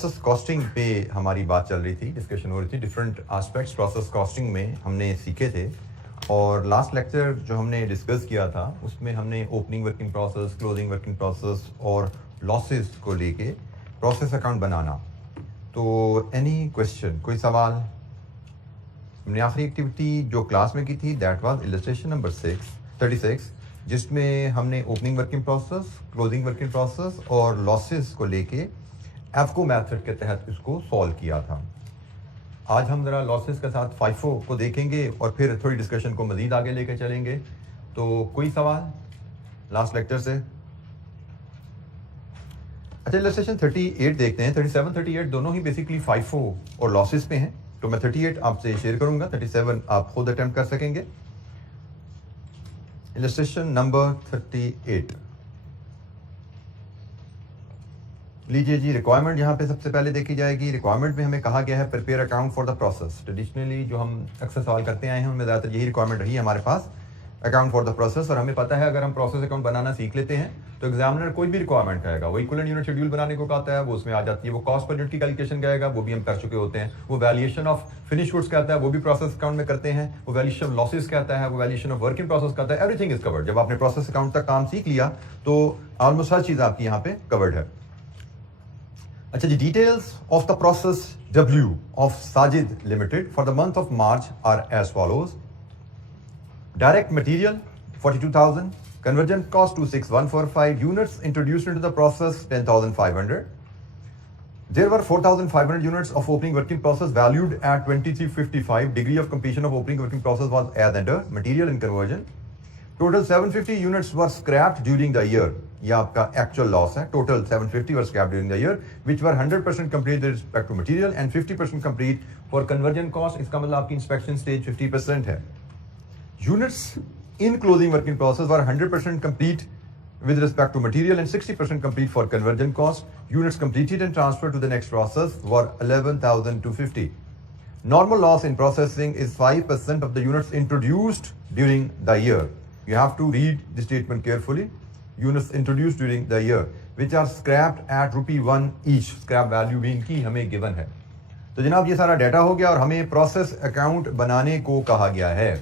Process costing पे हमारी बात चल रही थी, डिस्कशन हो रही थी। डिफरेंट एस्पेक्ट्स प्रोसेस कॉस्टिंग में हमने सीखे थे और लास्ट लेक्चर जो हमने डिस्कस किया था उसमें हमने opening working process, closing working process और लॉसेस को लेके प्रोसेस अकाउंट बनाना। तो एनी क्वेश्चन, कोई सवाल? हमने आखिरी एक्टिविटी जो क्लास में की थी दैट वाज इलस्ट्रेशन नंबर 36, जिसमें हमने opening working process, closing working process और लॉसेस को लेके एफको मेथड के तहत इसको सॉल्व किया था। आज हम ज़रा लॉसेस के साथ फाइफो को देखेंगे और फिर थोड़ी डिस्कशन को मज़ीद आगे लेके चलेंगे। तो कोई सवाल लास्ट लेक्चर से? अच्छा, इलस्ट्रेशन 38 देखते हैं। 37, 38 दोनों ही बेसिकली फाइफो और लॉसेस पे हैं। तो मैं 38 आपसे शेयर करूंगा, 37 आप खुद अटेम्प्ट कर सकेंगे। इलस्ट्रेशन नंबर 38 लीजिए जी। रिक्वायरमेंट यहाँ पे सबसे पहले देखी जाएगी। रिक्वायरमेंट में हमें कहा गया है prepare account for the process. Traditionally जो हम अक्सर सवाल करते आए हैं उनमें ज़्यादातर यही रिक्वायरमेंट रही है हमारे पास, अकाउंट फॉर द प्रोसेस। और हमें पता है अगर हम प्रोसेस अकाउंट बनाना सीख लेते हैं तो एग्जामिनर कोई भी रिक्वायरमेंट कहेगा, वो इक्विवेलेंट यूनिट शेड्यूल बनाने को कहता है वो उसमें आ जाती है, वो कॉस्ट पर यूनिट की कैलकुलेशन कहेगा वो भी हम कर चुके होते हैं, वो वैल्यूएशन ऑफ फिनिश गुड्स कहता है वो भी प्रोसेस अकाउंट में करते हैं, वो वैल्यूएशन ऑफ लॉसेस कहता है, वो valuation of work in process कहता है। Everything is covered. जब आपने प्रोसेस अकाउंट तक काम सीख लिया तो ऑलमोस्ट हर चीज़ आपकी यहाँ पे कवर्ड है। अच्छा जी, details of the process W of Sajid limited for the month of March are as follows. Direct material 42,000, conversion cost 26145, units introduced into the process 10,500. There were 4,500 units of opening working process valued at 2355. Degree of completion of opening working process was as under. Material and conversion. Total 750 units were scrapped during the year. ये आपका actual loss है. Total 750 were scrapped during the year, which were 100% complete with respect to material and 50% complete for conversion cost. इसका मतलब आपकी inspection stage 50% है. Units in closing working process were 100% complete with respect to material and 60% complete for conversion cost. Units completed and transferred to the next process were 11,250. Normal loss in processing is 5% of the units introduced during the year. You have to read the statement carefully. Units introduced during the year which are scrapped at ₹1 each. Scrap value भी इनकी हमें given है। तो जनाब ये सारा data हो गया और हमें प्रोसेस अकाउंट बनाने को कहा गया है।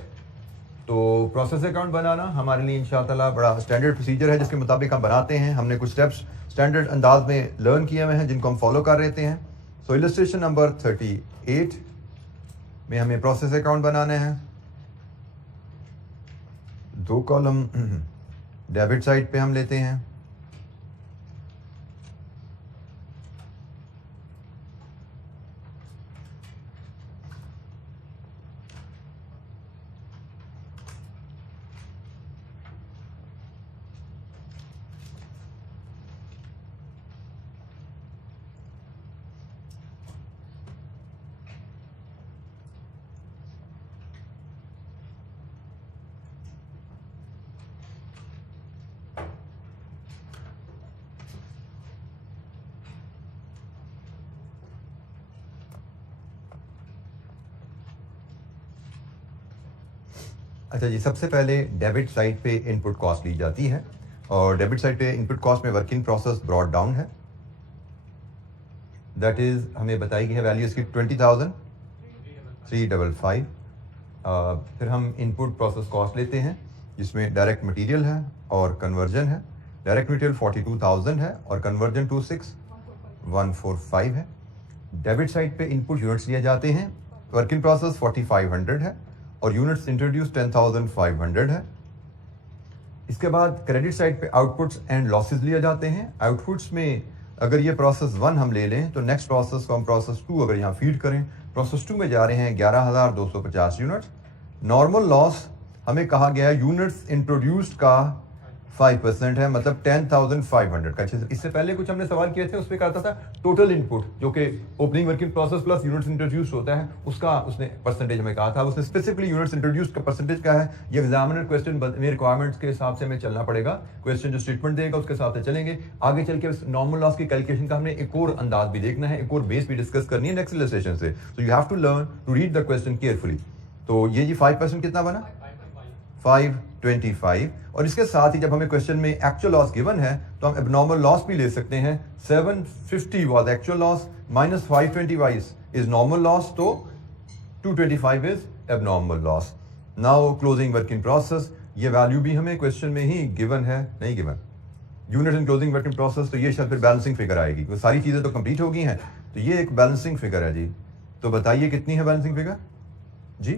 तो प्रोसेस अकाउंट बनाना हमारे लिए इंशाअल्लाह बड़ा स्टैंडर्ड प्रोसीजर है जिसके मुताबिक हम बनाते हैं। हमने कुछ स्टेप्स स्टैंडर्ड अंदाज में लर्न किए हुए हैं जिनको हम फॉलो कर रहते हैं। सो इलस्ट्रेशन नंबर 38 में हमें प्रोसेस अकाउंट बनाना है। 2 कॉलम डेबिट साइड पे हम लेते हैं। अच्छा जी, सबसे पहले डेबिट साइड पे इनपुट कॉस्ट ली जाती है और डेबिट साइड पे इनपुट कॉस्ट में वर्किंग प्रोसेस ब्रॉट डाउन है। दैट इज हमें बताई गई है वैल्यू इसकी 20,355। फिर हम इनपुट प्रोसेस कॉस्ट लेते हैं जिसमें डायरेक्ट मटेरियल है और कन्वर्जन है। डायरेक्ट मटेरियल 42,000 है और कन्वर्जन 26,145 है। डेबिट साइड पे इनपुट यूनिट्स लिए जाते हैं। वर्किंग प्रोसेस 4,500 है और यूनिट्स इंट्रोड्यूस 10,500 है। इसके बाद क्रेडिट साइड पे आउटपुट्स एंड लॉसेस लिए जाते हैं। आउटपुट्स में अगर ये प्रोसेस 1 हम ले लें तो नेक्स्ट प्रोसेस को हम प्रोसेस 2 अगर यहाँ फीड करें, प्रोसेस 2 में जा रहे हैं 11,250 यूनिट्स। नॉर्मल लॉस हमें कहा गया है यूनिट्स इंट्रोड्यूस्ड का 5% है, मतलब 10,500 का। इससे पहले कुछ हमने सवाल किए थे उस पर कहता था टोटल इनपुट जो कि opening working process plus units introduce होता है उसका उसने परसेंटेज हमें कहा था। उसने स्पेसिफिकली यूनिट्स इंट्रोड्यूस का परसेंटेज का है। ये एग्जामिनर क्वेश्चन में रिक्वायरमेंट्स के हिसाब से हमें चलना पड़ेगा। क्वेश्चन जो स्टेटमेंट देगा उसके हिसाब से चलेंगे। आगे चल के नॉर्मल लॉस की कैलकुलेशन का हमने एक और अंदाज भी देखना है, एक और बेस भी डिस्कस करनी है नेक्स्ट इलस्ट्रेशन से। तो you have to learn to read the question carefully. तो ये जी 5% कितना बना? 5 25 और इसके साथ ही जब हमें क्वेश्चन में एक्चुअल लॉस गिवन है तो हम एबनॉर्मल लॉस भी ले सकते हैं। 750 was actual loss minus 525 is normal loss, तो 225 is abnormal loss. Now closing work in process, ये वैल्यू भी हमें क्वेश्चन में ही गिवन है, नहीं given unit in closing work in process, तो ये शायद फिर बैलेंसिंग फिगर आएगी, वो सारी चीजें तो कंप्लीट हो गई हैं, तो ये एक बैलेंसिंग फिगर है जी। तो बताइए कितनी है बैलेंसिंग फिगर जी?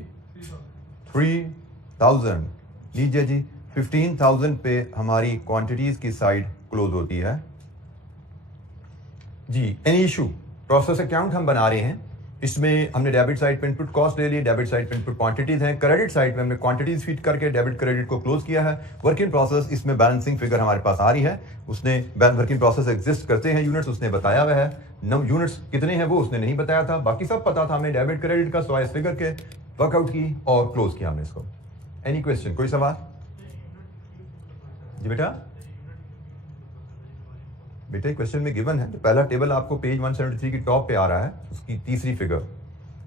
3000। लीजिए जी, 15,000 पे हमारी क्वांटिटीज की साइड क्लोज होती है जी। Any issue? प्रोसेस अकाउंट हम बना रहे हैं, इसमें हमने डेबिट साइड पे इनपुट कॉस्ट ले ली, डेबिट साइड पे इनपुट क्वांटिटीज हैं, क्रेडिट साइड पे हमने क्वांटिटीज फीड करके डेबिट क्रेडिट को क्लोज किया है। वर्क इन प्रोसेस, इसमें बैलेंसिंग फिगर हमारे पास आ रही है, उसने वर्क इन प्रोसेस एग्जिस्ट करते हैं यूनिट्स, उसने बताया हुआ है। यूनिट्स कितने हैं वो उसने नहीं बताया था, बाकी सब पता था हमें डेबिट क्रेडिट का, सो फिगर के वर्कआउट की और क्लोज किया हमने इसको। एनी क्वेश्चन, कोई सवाल जी? बेटा क्वेश्चन में गिवन है, जो पहला टेबल आपको पेज 173 की टॉप पे आ रहा है, उसकी तीसरी figure,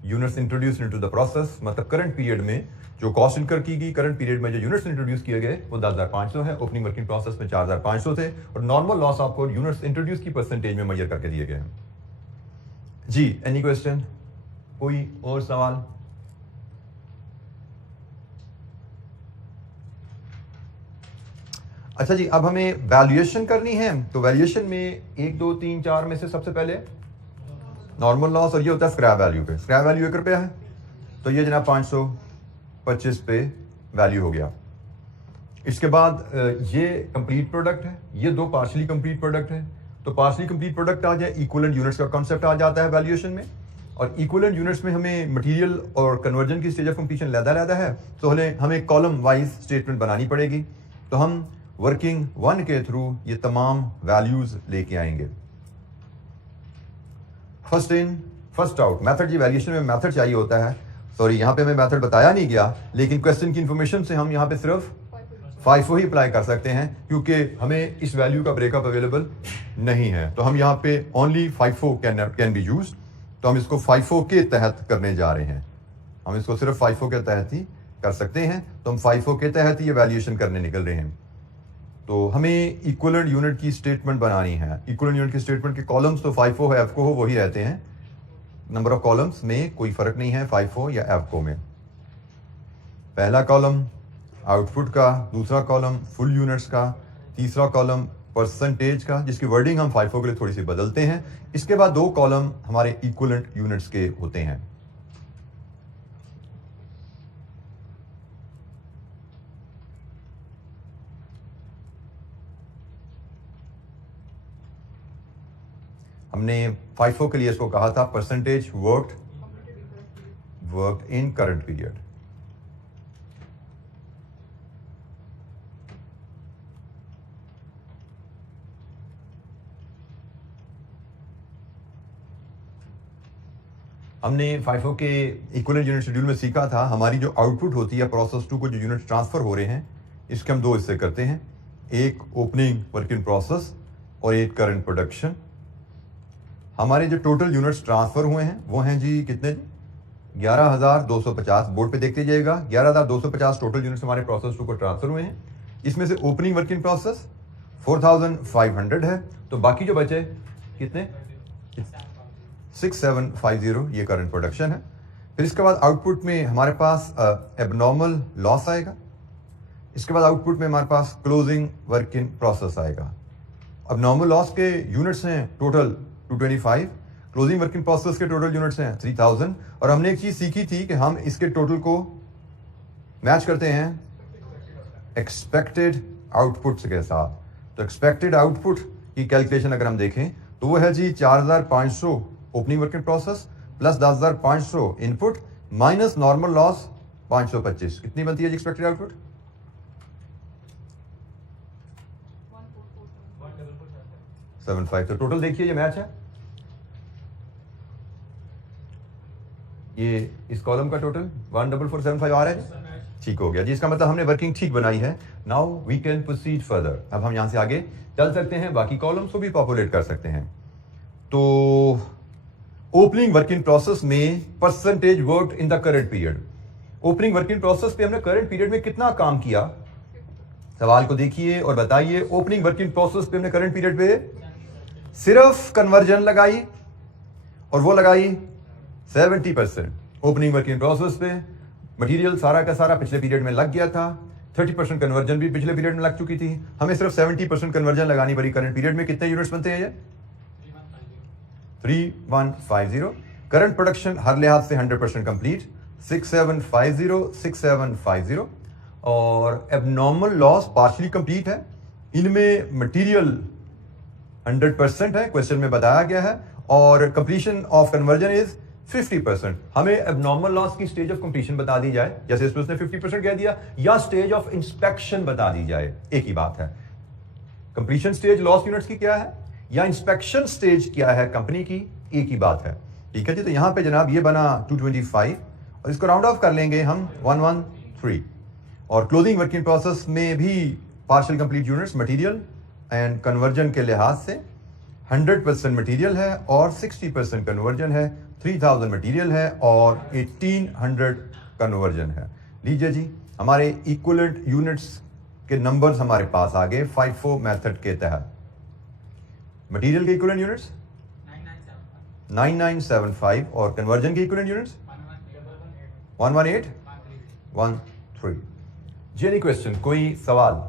units introduce into the process, मतलब करंट पीरियड में जो कॉस्ट इनकर की गई, करंट पीरियड में जो यूनिट्स इंट्रोड्यूस किए गए वो 10,500 है, ओपनिंग वर्किंग प्रोसेस में 4,500 थे, और नॉर्मल लॉस आपको यूनिट्स इंट्रोड्यूस की परसेंटेज में मेजर करके दिए गए हैं जी। एनी क्वेश्चन, कोई और सवाल? अच्छा जी, अब हमें वैल्यूएशन करनी है, तो वैल्यूएशन में 1 2 3 4 में से सबसे पहले नॉर्मल लॉस, और ये होता है स्क्रैप वैल्यू पे। स्क्रैप वैल्यू 1 रुपया है, तो ये जनाब 525 पे वैल्यू हो गया। इसके बाद ये कंप्लीट प्रोडक्ट है, ये दो पार्शली कंप्लीट प्रोडक्ट है, तो पार्शली कंप्लीट प्रोडक्ट आ जाए, इक्विवेलेंट यूनिट्स का कॉन्सेप्ट आ जाता है वैल्यूएशन में, और इक्विवेलेंट यूनिट्स में हमें मटेरियल और कन्वर्जन की स्टेज ऑफ कंप्लीशन लहदा है, तो हमें कॉलम वाइज स्टेटमेंट बनानी पड़ेगी। तो हम वर्किंग 1 के थ्रू ये तमाम वैल्यूज लेके आएंगे। First in first out method, जी वैल्यूएशन में मेथड चाहिए होता है, सॉरी यहाँ पे हमें मेथड बताया नहीं गया, लेकिन क्वेश्चन की इंफॉर्मेशन से हम यहाँ पे सिर्फ FIFO ही अप्लाई कर सकते हैं, क्योंकि हमें इस वैल्यू का ब्रेकअप अवेलेबल नहीं है, तो हम यहाँ पे only FIFO can be use, तो हम इसको FIFO के तहत करने जा रहे हैं, हम इसको सिर्फ FIFO के तहत ही कर सकते हैं, तो हम FIFO के तहत ही ये वैल्यूएशन करने निकल रहे हैं। तो हमें इक्विवेलेंट यूनिट की स्टेटमेंट बनानी है। इक्विवेलेंट यूनिट की स्टेटमेंट के कॉलम्स तो FIFO है, FCO हो, वही रहते हैं, नंबर ऑफ कॉलम्स में कोई फर्क नहीं है FIFO या FCO में। पहला कॉलम आउटपुट का, दूसरा कॉलम फुल यूनिट्स का, तीसरा कॉलम परसेंटेज का, जिसकी वर्डिंग हम FIFO के लिए थोड़ी सी बदलते हैं। इसके बाद 2 कॉलम हमारे इक्विवेलेंट यूनिट्स के होते हैं। हमने FIFO के लिए इसको कहा था percentage worked in current period. हमने FIFO के इक्विवेलेंट यूनिट शेड्यूल में सीखा था, हमारी जो आउटपुट होती है प्रोसेस 2 को जो यूनिट ट्रांसफर हो रहे हैं, इसके हम 2 हिस्से करते हैं, एक ओपनिंग वर्क इन प्रोसेस और एक करंट प्रोडक्शन। हमारे जो टोटल यूनिट्स ट्रांसफर हुए हैं वो हैं जी कितने? 11,250, बोर्ड पे देखते जाइएगा, 11,250 टोटल यूनिट्स हमारे प्रोसेस 2 को ट्रांसफर हुए हैं। इसमें से ओपनिंग वर्क इन प्रोसेस 4,500 है, तो बाकी जो बचे कितने? 6,750, ये करंट प्रोडक्शन है। फिर इसके बाद आउटपुट में हमारे पास एबनॉर्मल लॉस आएगा, इसके बाद आउटपुट में हमारे पास क्लोजिंग वर्क इन प्रोसेस आएगा। अब नॉर्मल लॉस के यूनिट्स हैं total 225, closing work in process के टोटल यूनिट्स हैं 3,000, और हमने एक चीज सीखी थी कि हम इसके टोटल को मैच करते हैं एक्सपेक्टेड आउटपुट के साथ। तो एक्सपेक्टेड आउटपुट की कैलकुलेशन अगर हम देखें तो वो है जी 4,500 opening work in process plus 10,500 input minus normal loss 525, कितनी बनती है जी एक्सपेक्टेड आउटपुट? 75। तो टोटल देखिए ये मैच है, ये इस कॉलम का टोटल 14475 आ रहा है, ठीक हो गया जी। इसका मतलब हमने वर्किंग ठीक बनाई है। Now we can proceed further, अब हम यहां से आगे चल सकते हैं, बाकी कॉलम्स को भी पॉपुलेट कर सकते हैं। तो ओपनिंग वर्क इन प्रोसेस में percentage worked in the current period, opening work in process पे हमने करंट पीरियड में कितना काम किया सवाल को देखिए और बताइए। ओपनिंग वर्क इन प्रोसेस पे हमने करंट पीरियड पे सिर्फ कन्वर्जन लगाई और वो लगाई 70%। ओपनिंग वर्क इन प्रोसेस पे मटेरियल सारा का सारा पिछले पीरियड में लग गया था, 30% कन्वर्जन भी पिछले पीरियड में लग चुकी थी, हमें सिर्फ 70% कन्वर्जन लगानी पड़ी। करंट पीरियड में कितने यूनिट्स बनते हैं ये? 3150। करंट प्रोडक्शन हर लिहाज से 100% कंप्लीट, 6750। और एबनॉर्मल लॉस पार्शली कंप्लीट है। इनमें मटेरियल 100% है, क्वेश्चन में बताया गया है, और कंप्लीशन ऑफ कन्वर्जन इज 50%। हमें एबनॉर्मल लॉस की स्टेज ऑफ कंप्लीशन बता दी जाए, जैसे इसमें उसने 50% कह दिया, या स्टेज ऑफ इंस्पेक्शन बता दी जाए, एक ही बात है। कंप्लीशन स्टेज लॉस यूनिट्स की क्या है या इंस्पेक्शन स्टेज क्या है कंपनी की, एक ही बात है। ठीक है जी। तो यहां पे जनाब ये बना 225 और इसको राउंड ऑफ कर लेंगे हम 113। और क्लोजिंग वर्किंग प्रोसेस में भी partial complete units material and conversion के लिहाज से 100% मटेरियल है और 60% कन्वर्जन है, 3000 मटेरियल है और 1800 कन्वर्जन है। लीजिए जी, हमारे इक्विवेलेंट यूनिट्स के नंबर्स हमारे पास आ गए FIFO मेथड के तहत। मटेरियल के इक्विवेलेंट यूनिट्स 9975 और कन्वर्जन के इक्विवेलेंट यूनिट्स 11813। जी एनी क्वेश्चन, कोई सवाल?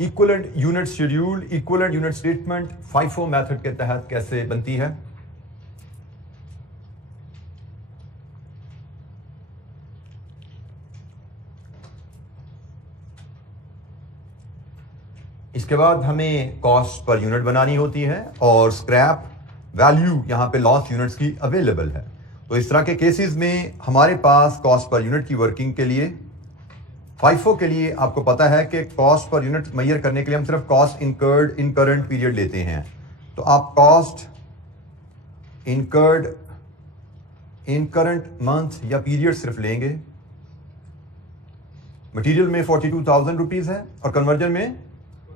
Equivalent unit schedule, equivalent unit statement FIFO method के तहत कैसे बनती है? इसके बाद हमें कॉस्ट पर यूनिट बनानी होती है और स्क्रैप वैल्यू यहां पे लॉस यूनिट्स की अवेलेबल है। तो इस तरह के केसेस में हमारे पास कॉस्ट पर यूनिट की वर्किंग के लिए FIFO के लिए आपको पता है कि कॉस्ट पर यूनिट मेजर करने के लिए हम सिर्फ cost incurred in current period लेते हैं। तो आप cost incurred in current month या पीरियड सिर्फ लेंगे। मटेरियल में 42,000 रुपीज है और कन्वर्जन में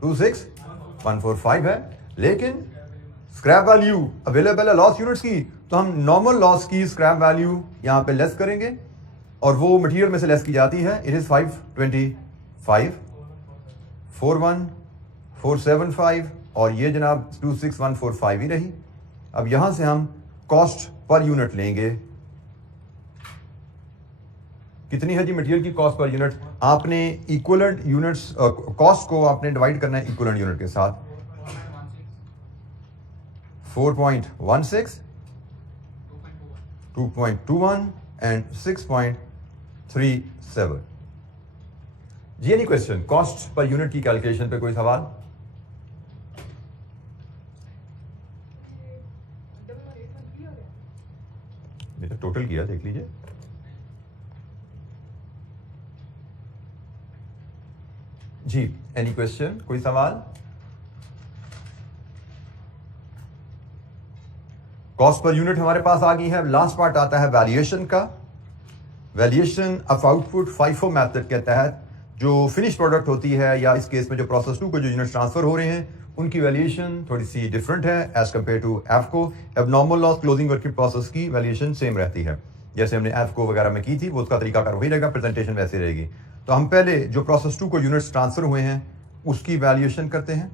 26145 है, लेकिन स्क्रैप वैल्यू अवेलेबल है लॉस यूनिट्स की, तो हम नॉर्मल लॉस की स्क्रैप वैल्यू यहां पे लेस करेंगे और वो मटेरियल में से लेस की जाती है। इट इज 525, 41475 और ये जनाब 26145 ही रही। अब यहां से हम कॉस्ट पर यूनिट लेंगे। कितनी है जी मटेरियल की कॉस्ट पर यूनिट? आपने इक्विवेलेंट यूनिट्स कॉस्ट को आपने डिवाइड करना है इक्विवेलेंट यूनिट के साथ। 4.16, 2.21 एंड 6.37। जी any question? Cost per unit की कैलकुलेशन पे कोई सवाल? टोटल किया देख लीजिए। जी एनी क्वेश्चन, कोई सवाल? कॉस्ट पर यूनिट हमारे पास आ गई है। लास्ट पार्ट आता है वैल्यूएशन का। Valuation of output FIFO method के तहत जो फिनिश प्रोडक्ट होती है, या इस केस में जो प्रोसेस 2 को जो यूनिट ट्रांसफर हो रहे हैं, उनकी वैल्यूएशन थोड़ी सी डिफरेंट है एज कंपेयर टू एफको। Abnormal loss closing working process की वैल्यूएशन सेम रहती है, जैसे हमने एफको वगैरह में की थी, वो उसका तरीकाकार वही रहेगा, प्रेजेंटेशन वैसे रहेगी। तो हम पहले जो प्रोसेस 2 को यूनिट्स ट्रांसफर हुए हैं उसकी वैल्यूएशन करते हैं।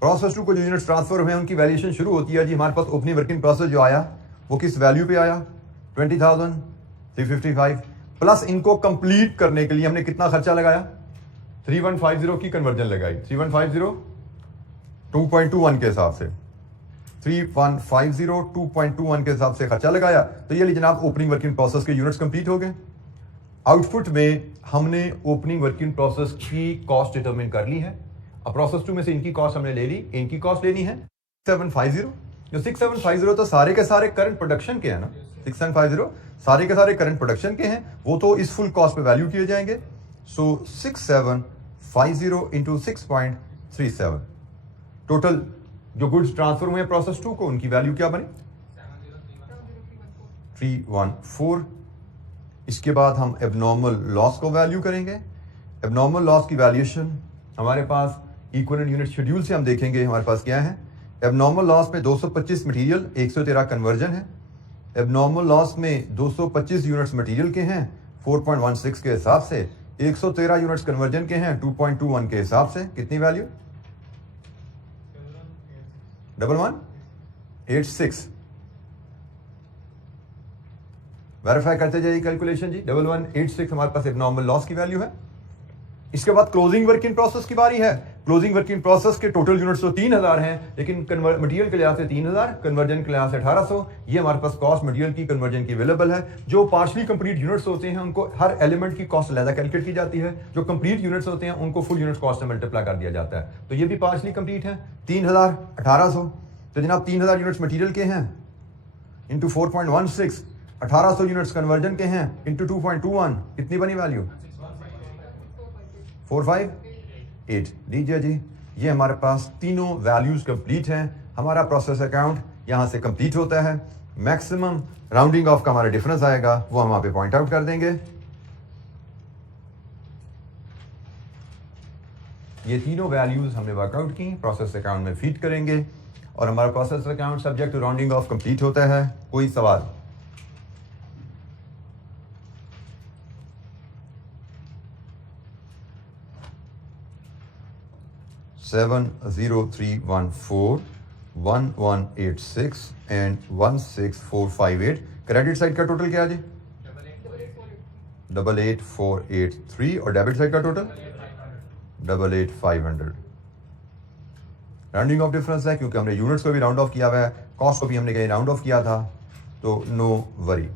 प्रोसेस 2 को जो यूनिट्स ट्रांसफर हुए हैं उनकी वैल्यूएशन शुरू होती है जी। हमारे पास ओपनिंग वर्किंग प्रोसेस जो आया वो किस वैल्यू पे आया? 20,355 प्लस इनको कंप्लीट करने के लिए हमने कितना खर्चा लगाया? 3150 की कन्वर्जन लगाई। 3150 2.21 के हिसाब से 3150 2.21 के हिसाब से खर्चा लगाया। तो ये जनाब ओपनिंग वर्किंग प्रोसेस के यूनिट्स कंप्लीट हो गए। आउटपुट में हमने ओपनिंग वर्किंग प्रोसेस की कॉस्ट डिटरमिन कर ली है। अब प्रोसेस 2 में से इनकी कॉस्ट हमने ले ली, इनकी कॉस्ट लेनी है 6750। जो 6750 तो सारे के सारे करंट प्रोडक्शन के हैं ना, 6750 सारे के सारे करंट प्रोडक्शन के हैं, वो तो इस फुल कॉस्ट पे वैल्यू किए जाएंगे। सो 6750 इंटू 6.37, टोटल जो गुड्स ट्रांसफर हुए प्रोसेस 2 को उनकी वैल्यू क्या बनी? 314। इसके बाद हम एबनॉर्मल लॉस को वैल्यू करेंगे। एबनॉर्मल लॉस की वैल्यूएशन हमारे पास इक्विवेलेंट यूनिट शेड्यूल से हम देखेंगे हमारे पास क्या है। एबनॉर्मल लॉस में 225 मटेरियल, 113 कन्वर्जन है। एबनॉर्मल लॉस में 225 यूनिट्स मटेरियल के हैं 4.16 के हिसाब से, 113 यूनिट्स कन्वर्जन के हैं 2.21 के हिसाब से। कितनी वैल्यू? 1186। वेरीफाई करते जाइए कैलकुलेशन जी। 1186 हमारे पास एबनॉर्मल लॉस की वैल्यू है। इसके बाद क्लोजिंग वर्क इन प्रोसेस की बारी है। क्लोजिंग वर्क इन प्रोसेस के टोटल यूनिट्स तो 3000 हैं, लेकिन मटेरियल के लिहाज से 3000, कन्वर्जन के लिहाज से 1800। ये हमारे पास कॉस्ट मटेरियल की कन्वर्जन की अवेलेबल है। जो पार्शली कंप्लीट यूनिट्स होते हैं उनको हर एलिमेंट की कॉस्ट अलग कैलकुलेट की जाती है। जो कंप्लीट यूनिट्स होते हैं उनको फुल यूनिट कॉस्ट से मल्टीप्लाई कर दिया जाता है। तो ये भी पार्शली कंप्लीट है। 3000 1800, तो जनाब 3000 यूनिट्स मटेरियल के हैं इंटू 4.16, 1800 यूनिट्स कन्वर्जन के हैं इंटू 2.21, कितनी बनी वैल्यू? 458। लीजिए जी, ये हमारे पास तीनों वैल्यूज कंप्लीट हैं। हमारा प्रोसेस अकाउंट यहां से कंप्लीट होता है। मैक्सिमम राउंडिंग ऑफ का हमारा डिफरेंस आएगा, वो हम वहां पे पॉइंट आउट कर देंगे। ये तीनों वैल्यूज हमने वर्कआउट की, प्रोसेस अकाउंट में फीड करेंगे और हमारा process account subject to rounding off complete होता है। कोई सवाल? Seven 0314 1186 and 16458। क्रेडिट साइड का टोटल क्या है जी? 88483 और डेबिट साइड का टोटल 88500। राउंडिंग ऑफ डिफरेंस है क्योंकि हमने यूनिट्स को भी राउंड ऑफ किया हुआ है, कॉस्ट को भी हमने कहीं राउंड ऑफ किया था, तो नो वरी।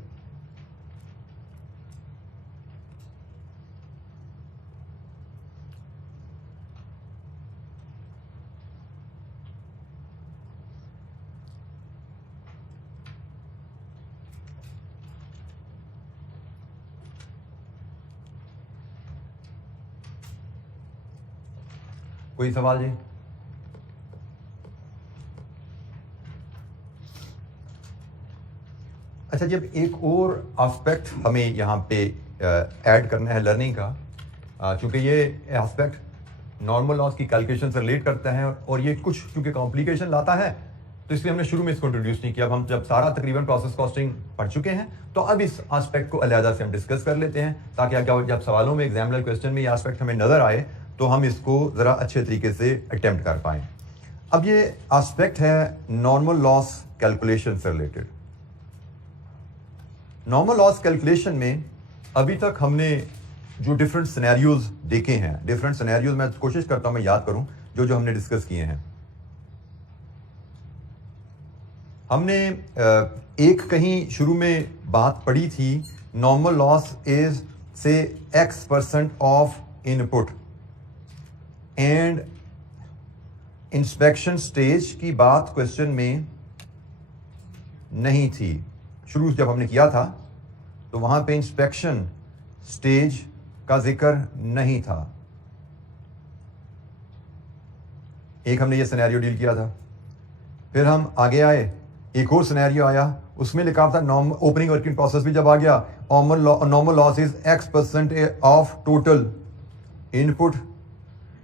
कोई सवाल जी? अच्छा, जब एक और एस्पेक्ट हमें यहाँ पे ऐड करना है लर्निंग का, चूंकि ये एस्पेक्ट नॉर्मल लॉस की कैलकुलेशन से रिलेट करता है और ये कुछ क्योंकि कॉम्प्लिकेशन लाता है, तो इसलिए हमने शुरू में इसको इंट्रोड्यूस नहीं किया। अब हम जब सारा तकरीबन प्रोसेस कॉस्टिंग पढ़ चुके हैं तो अब इस एस्पेक्ट को अलहदा से हम डिस्कस कर लेते हैं, ताकि अगर जब सवालों में एग्जामिनर क्वेश्चन में ये एस्पेक्ट हमें नजर आए तो हम इसको ज़रा अच्छे तरीके से अटेम्प्ट कर पाएँ। अब ये एस्पेक्ट है नॉर्मल लॉस कैलकुलेशन से रिलेटेड। नॉर्मल लॉस कैलकुलेशन में अभी तक हमने जो डिफरेंट सिनेरियोज देखे हैं, डिफरेंट सिनेरियोज मैं कोशिश करता हूं मैं याद करूं जो हमने डिस्कस किए हैं। हमने एक कहीं शुरू में बात पढ़ी थी, नॉर्मल लॉस इज से X% of input and inspection stage की बात क्वेश्चन में नहीं थी। शुरू जब हमने किया था तो वहां पे इंस्पेक्शन स्टेज का जिक्र नहीं था। एक हमने ये सिनेरियो डील किया था, फिर हम आगे आए, एक और सिनेरियो आया, उसमें लिखा था ओपनिंग वर्किंग प्रोसेस भी जब आ गया, normal loss is X% of total input,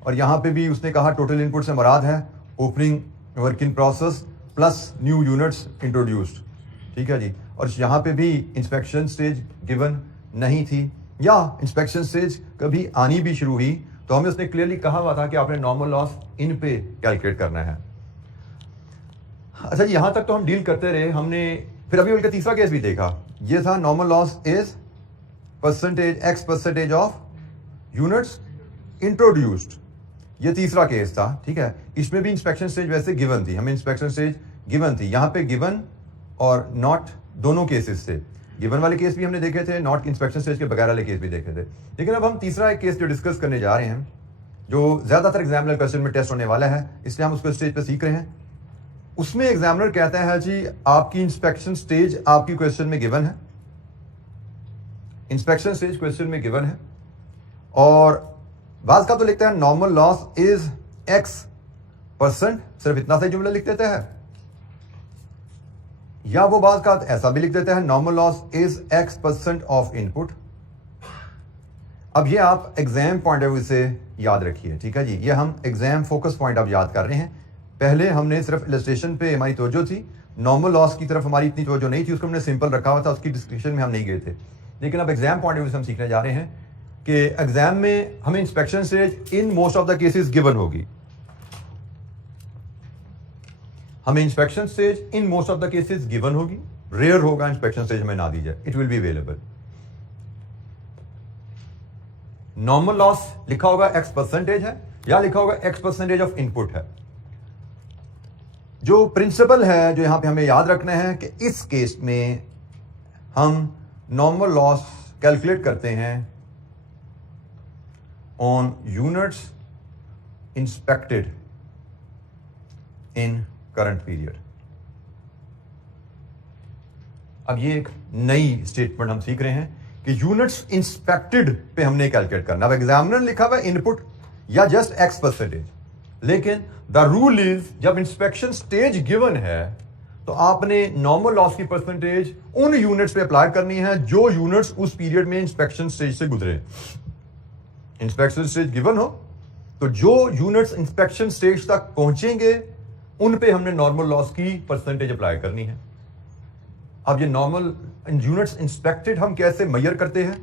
और यहां पे भी उसने कहा टोटल इनपुट से मुराद है opening working process plus new units introduced. ठीक है जी, और यहां पे भी इंस्पेक्शन स्टेज गिवन नहीं थी, या इंस्पेक्शन स्टेज कभी आनी भी शुरू हुई तो हमें उसने क्लियरली कहा हुआ था कि आपने नॉर्मल लॉस इन पे कैलकुलेट करना है। अच्छा जी, यहां तक तो हम डील करते रहे। हमने फिर अभी उनका तीसरा केस भी देखा, ये था normal loss is X% of units introduced. ये तीसरा केस था। ठीक है, इसमें भी इंस्पेक्शन स्टेज वैसे गिवन थी, हमें इंस्पेक्शन स्टेज गिवन थी। यहां पे गिवन और नॉट दोनों केसेस थे। गिवन वाले केस भी हमने देखे थे, नॉट इंस्पेक्शन स्टेज के बगैर वाले केस भी देखे थे। लेकिन अब हम तीसरा एक केस जो डिस्कस करने जा रहे हैं, जो ज्यादातर एग्जामिनर क्वेश्चन में टेस्ट होने वाला है, इसलिए हम उसको स्टेज पे सीख रहे हैं। उसमें एग्जामिनर कहता है जी आपकी इंस्पेक्शन स्टेज आपकी क्वेश्चन में गिवन है, इंस्पेक्शन स्टेज क्वेश्चन में गिवन है, और बाज का तो लिखता है नॉर्मल लॉस इज X%, सिर्फ इतना सा जुमला लिख देता है, या वो बात का ऐसा भी लिख देता है normal loss is X% of input. अब ये आप एग्जाम पॉइंट ऑफ व्यू से याद रखिए। ठीक है जी, ये हम एग्जाम फोकस पॉइंट अब याद कर रहे हैं। पहले हमने सिर्फ इलस्ट्रेशन पे हमारी तवज्जो थी, नॉर्मल लॉस की तरफ हमारी इतनी तवज्जो नहीं थी, उसको हमने सिंपल रखा हुआ था, उसकी डिस्क्रिप्शन में हम नहीं गए थे। लेकिन अब एग्जाम पॉइंट ऑफ व्यू से हम सीखने जा रहे हैं कि एग्जाम में हमें inspection stage in most of the cases given होगी। हमें inspection stage in most of the cases given होगी, रेयर होगा इंस्पेक्शन स्टेज हमें ना दी जाए, it will be available. Normal loss लिखा होगा x% है या लिखा होगा x% ऑफ इनपुट है। जो प्रिंसिपल है जो यहां पे हमें याद रखना है कि इस केस में हम नॉर्मल लॉस कैलकुलेट करते हैं on units inspected in current period. अब ये एक नई स्टेटमेंट हम सीख रहे हैं कि यूनिट्स इंस्पेक्टेड पे हमने कैलकुलेट करना। अब एग्जामिनर लिखा हुआ इनपुट या जस्ट x%, लेकिन द रूल इज जब इंस्पेक्शन स्टेज गिवन है तो आपने नॉर्मल लॉस की परसेंटेज उन यूनिट्स पे अप्लाई करनी है जो यूनिट्स उस पीरियड में इंस्पेक्शन स्टेज से गुजरे। इंस्पेक्शन स्टेज गिवन हो तो जो यूनिट्स इंस्पेक्शन स्टेज तक पहुंचेंगे उन पे हमने नॉर्मल लॉस की परसेंटेज अप्लाई करनी है। अब ये नॉर्मल यूनिट्स इंस्पेक्टेड हम कैसे मेजर करते हैं,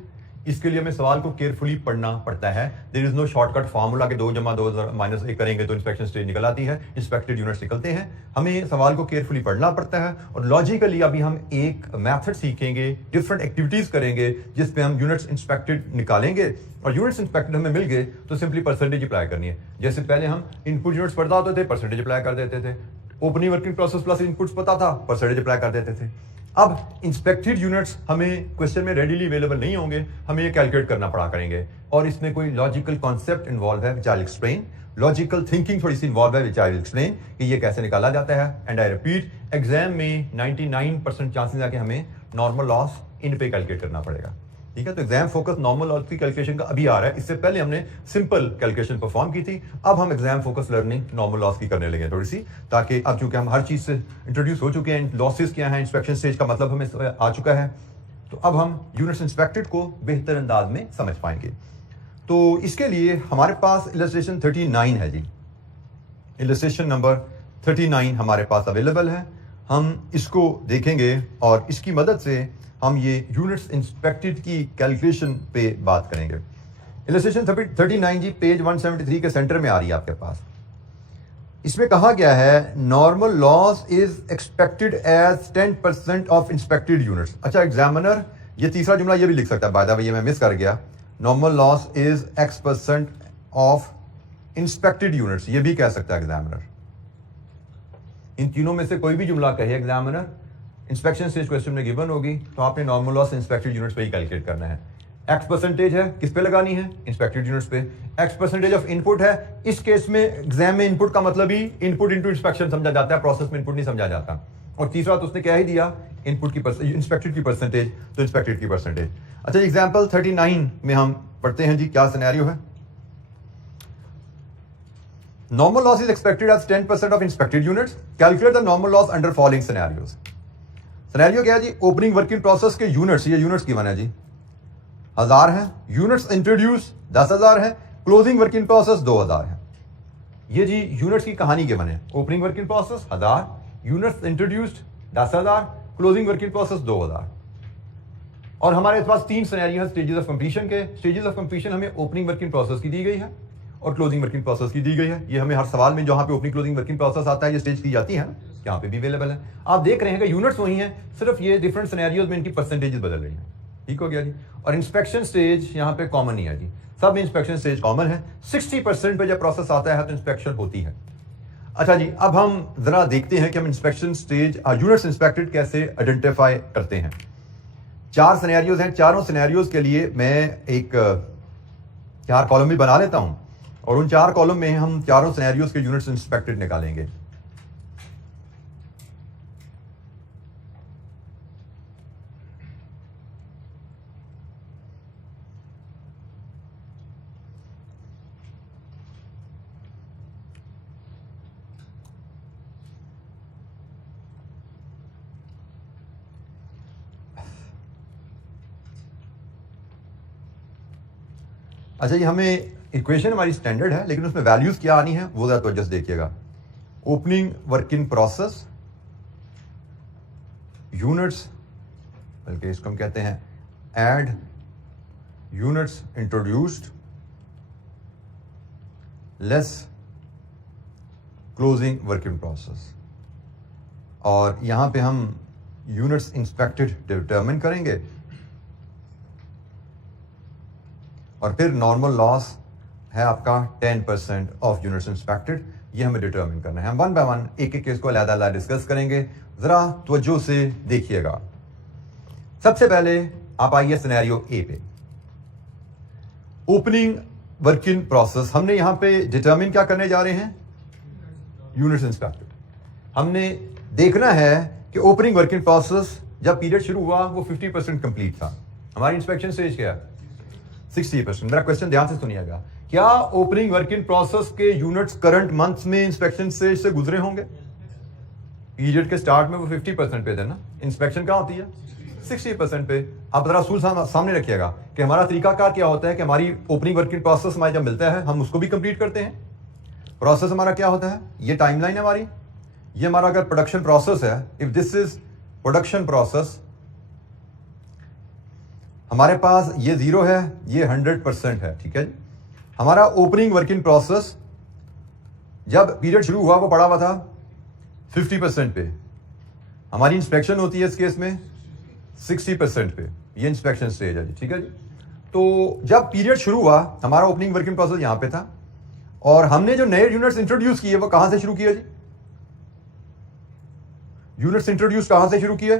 इसके लिए हमें सवाल को केयरफुली पढ़ना पड़ता है। There is no shortcut formula के 2 × 2 -1 करेंगे तो इंस्पेक्शन स्टेज निकल आती है, इंस्पेक्टेड यूनिट्स निकलते हैं। हमें सवाल को केयरफुली पढ़ना पड़ता है और लॉजिकली अभी हम एक मेथड सीखेंगे, डिफरेंट एक्टिविटीज करेंगे जिस पे हम यूनिट्स इंस्पेक्टेड निकालेंगे और यूनिट्स इंस्पेक्टेड हमें मिल गए तो सिंपली परसेंटेज अप्लाई करनी है। जैसे पहले हम इनपुट यूनिट्स पढ़ता होते थे, परसेंटेज अप्लाई कर देते थे। Opening working process plus inputs पता था, परसेंटेज अप्लाई कर देते थे। अब इंस्पेक्टेड यूनिट्स हमें क्वेश्चन में रेडीली अवेलेबल नहीं होंगे, हमें ये कैलकुलेट करना पड़ा करेंगे और इसमें कोई लॉजिकल कॉन्सेप्ट इन्वॉल्व है which I will explain, logical thinking थोड़ी सी इन्वॉल्व है विच आई विल एक्सप्लेन कि ये कैसे निकाला जाता है। एंड आई रिपीट, एग्जाम में 99% चांसेस है कि हमें नॉर्मल लॉस इन पे कैलकुलेट करना पड़ेगा। ठीक है, तो एग्जाम फोकस नॉर्मल लॉस की कैलकुलेशन का अभी आ रहा है, इससे पहले हमने सिंपल कैलकुलेशन परफॉर्म की थी। अब हम exam focus learning normal loss की करने लगे थोड़ी सी, ताकि अब चूंकि हम हर चीज से इंट्रोड्यूस हो चुके हैं, लॉसेस क्या है, इंस्पेक्शन स्टेज का मतलब हमें आ चुका है, तो अब हम यूनिट्स इंस्पेक्टेड को बेहतर अंदाज में समझ पाएंगे। तो इसके लिए हमारे पास इलस्ट्रेशन 39 है जी, इलस्ट्रेशन नंबर 39 हमारे पास अवेलेबल है। हम इसको देखेंगे और इसकी मदद से हम ये यूनिट्स इंस्पेक्टेड की कैलकुलेशन पे बात करेंगे। इलस्ट्रेशन 39 जी पेज 173 के सेंटर में आ रही है आपके पास। इसमें कहा गया है normal loss is expected as 10% of inspected units. अच्छा, एग्जामिनर ये तीसरा जुमला ये भी लिख सकता है, बाय द वे ये मैं मिस कर गया, normal loss is x% of inspected units, ये भी कह सकता है एग्जामिनर। इन तीनों में से कोई भी जुमला कहे एग्जामिनर, इंस्पेक्शन स्टेज क्वेश्चन में गिवन होगी तो आपने नॉर्मल लॉस इंस्पेक्टेड यूनिट्स पे ही कैलकुलेट करना है। x% है, किस पे लगानी है, इंस्पेक्टेड यूनिट्स पे। x% ऑफ इनपुट है, इस केस में एग्जाम में इनपुट का मतलब ही इनपुट इनटू इंस्पेक्शन समझा जाता है, प्रोसेस में इनपुट नहीं समझा जाता। और तीसरा तो उसने क्या ही दिया, इनपुट की इंस्पेक्टेड की परसेंटेज, तो इंस्पेक्टेड की परसेंटेज। अच्छा, एग्जाम्पल 39 में हम पढ़ते हैं जी, क्या सिनेरियो है। Normal loss is expected as 10% of inspected units, calculate the normal loss under following scenarios. Scenario क्या है जी, ओपनिंग वर्किंग प्रोसेस के यूनिट्स, ये यूनिट्स गिवन है जी 1000 है, यूनिट्स इंट्रोड्यूस 10,000 है, क्लोजिंग वर्किंग प्रोसेस 2000 है। ये जी यूनिट्स की कहानी गिवन है, opening working process 1000, units introduced 10,000, closing working process 2000। और हमारे पास 3 सिनेरियो है स्टेजेस ऑफ कंप्लीशन के। स्टेजेस ऑफ कंप्लीशन हमें ओपनिंग वर्किंग प्रोसेस की दी गई है और क्लोजिंग वर्किंग प्रोसेस की दी गई है। ये हमें हर सवाल में जहां पे ओपनिंग क्लोजिंग वर्किंग प्रोसेस आता है ये स्टेज दी जाती है, यहाँ पे भी अवेलेबल है। आप देख रहे हैं कि यूनिट्स वही हैं, सिर्फ ये डिफरेंट सिनेरियोज में इनकी परसेंटेजेस बदल रही हैं। ठीक हो गया जी। और इंस्पेक्शन स्टेज यहाँ पे कॉमन ही है जी, सब इंस्पेक्शन स्टेज कॉमन है। 60% पे जब प्रोसेस आता है तो इंस्पेक्शन होती है। अच्छा जी, अब हम जरा देखते हैं कि हम इंस्पेक्शन स्टेज यूनिट्स इंस्पेक्टेड कैसे आइडेंटिफाई करते हैं। 4 सिनेरियोज हैं, चारों सिनेरियोज के लिए मैं एक 4 कॉलम भी बना लेता हूं और उन 4 कॉलम में हम चारों सिनेरियोज के यूनिट्स इंस्पेक्टेड निकालेंगे। अच्छा जी, हमें इक्वेशन हमारी स्टैंडर्ड है लेकिन उसमें वैल्यूज क्या आनी है वो जरा तो जस्ट देखिएगा। ओपनिंग वर्किंग प्रोसेस यूनिट्स, बल्कि इसको हम कहते हैं add units introduced less closing work in process, और यहां पे हम यूनिट्स इंस्पेक्टेड डिटरमिन करेंगे और फिर नॉर्मल लॉस है आपका 10% ऑफ यूनिट्स इंस्पेक्टेड, ये हमें डिटरमिन करना है। हम वन बाय वन एक एक केस को अलग-अलग डिस्कस करेंगे, जरा तवज्जो से देखिएगा। सबसे पहले आप आइए सिनेरियो ए पे, ओपनिंग वर्क इन प्रोसेस। हमने यहां पे डिटरमिन क्या करने जा रहे हैं, यूनिट्स इंस्पेक्टेड। हमने देखना है कि ओपनिंग वर्क इन प्रोसेस जब पीरियड शुरू हुआ वो 50% कंप्लीट था। हमारी इंस्पेक्शन स्टेज क्या है, 60%। मेरा क्वेश्चन ध्यान से सुनिएगा, क्या ओपनिंग वर्क इन प्रोसेस के यूनिट्स करंट मंथ में इंस्पेक्शन स्टेज से गुजरे होंगे? पीरियड के स्टार्ट में वो 50% पे थे ना, इंस्पेक्शन क्या होती है 60% पे। आप जरा असूल सामने रखिएगा कि हमारा तरीकाकार क्या होता है कि हमारी ओपनिंग वर्क इन प्रोसेस हमारे जब मिलता है हम उसको भी कंप्लीट करते हैं। प्रोसेस हमारा क्या होता है, ये टाइमलाइन है हमारी, ये हमारा अगर प्रोडक्शन प्रोसेस है, if this is production process, हमारे पास ये 0 है, ये 100% है, ठीक है जी। हमारा ओपनिंग वर्क इन प्रोसेस जब पीरियड शुरू हुआ वो पड़ा हुआ था 50% पे, हमारी इंस्पेक्शन होती है इस केस में 60% पे, ये इंस्पेक्शन स्टेज है जी, ठीक है जी। तो जब पीरियड शुरू हुआ हमारा ओपनिंग वर्क इन प्रोसेस यहां पे था, और हमने जो नए यूनिट्स इंट्रोड्यूस किए वो कहां से शुरू किए जी, यूनिट्स इंट्रोड्यूस कहां से शुरू किए,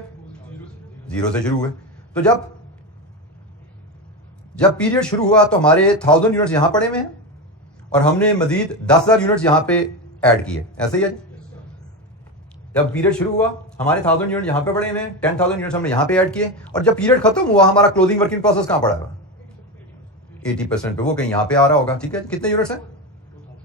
0 से शुरू हुए। तो जब पीरियड शुरू हुआ तो हमारे 1000 यूनिट्स यहां पड़े हुए हैं और हमने मजीद 10,000 यूनिट्स यहां पे ऐड किए, ऐसे ही है। जब पीरियड शुरू हुआ हमारे 1000 यूनिट यहां पे पड़े हुए हैं, 10,000 यूनिट्स हमने यहां पे ऐड किए, और जब पीरियड खत्म हुआ हमारा क्लोजिंग वर्क इन प्रोसेस कहां पड़ा है, 80% पे, वो कहीं यहां पे आ रहा होगा, ठीक है। कितने यूनिट्स हैं,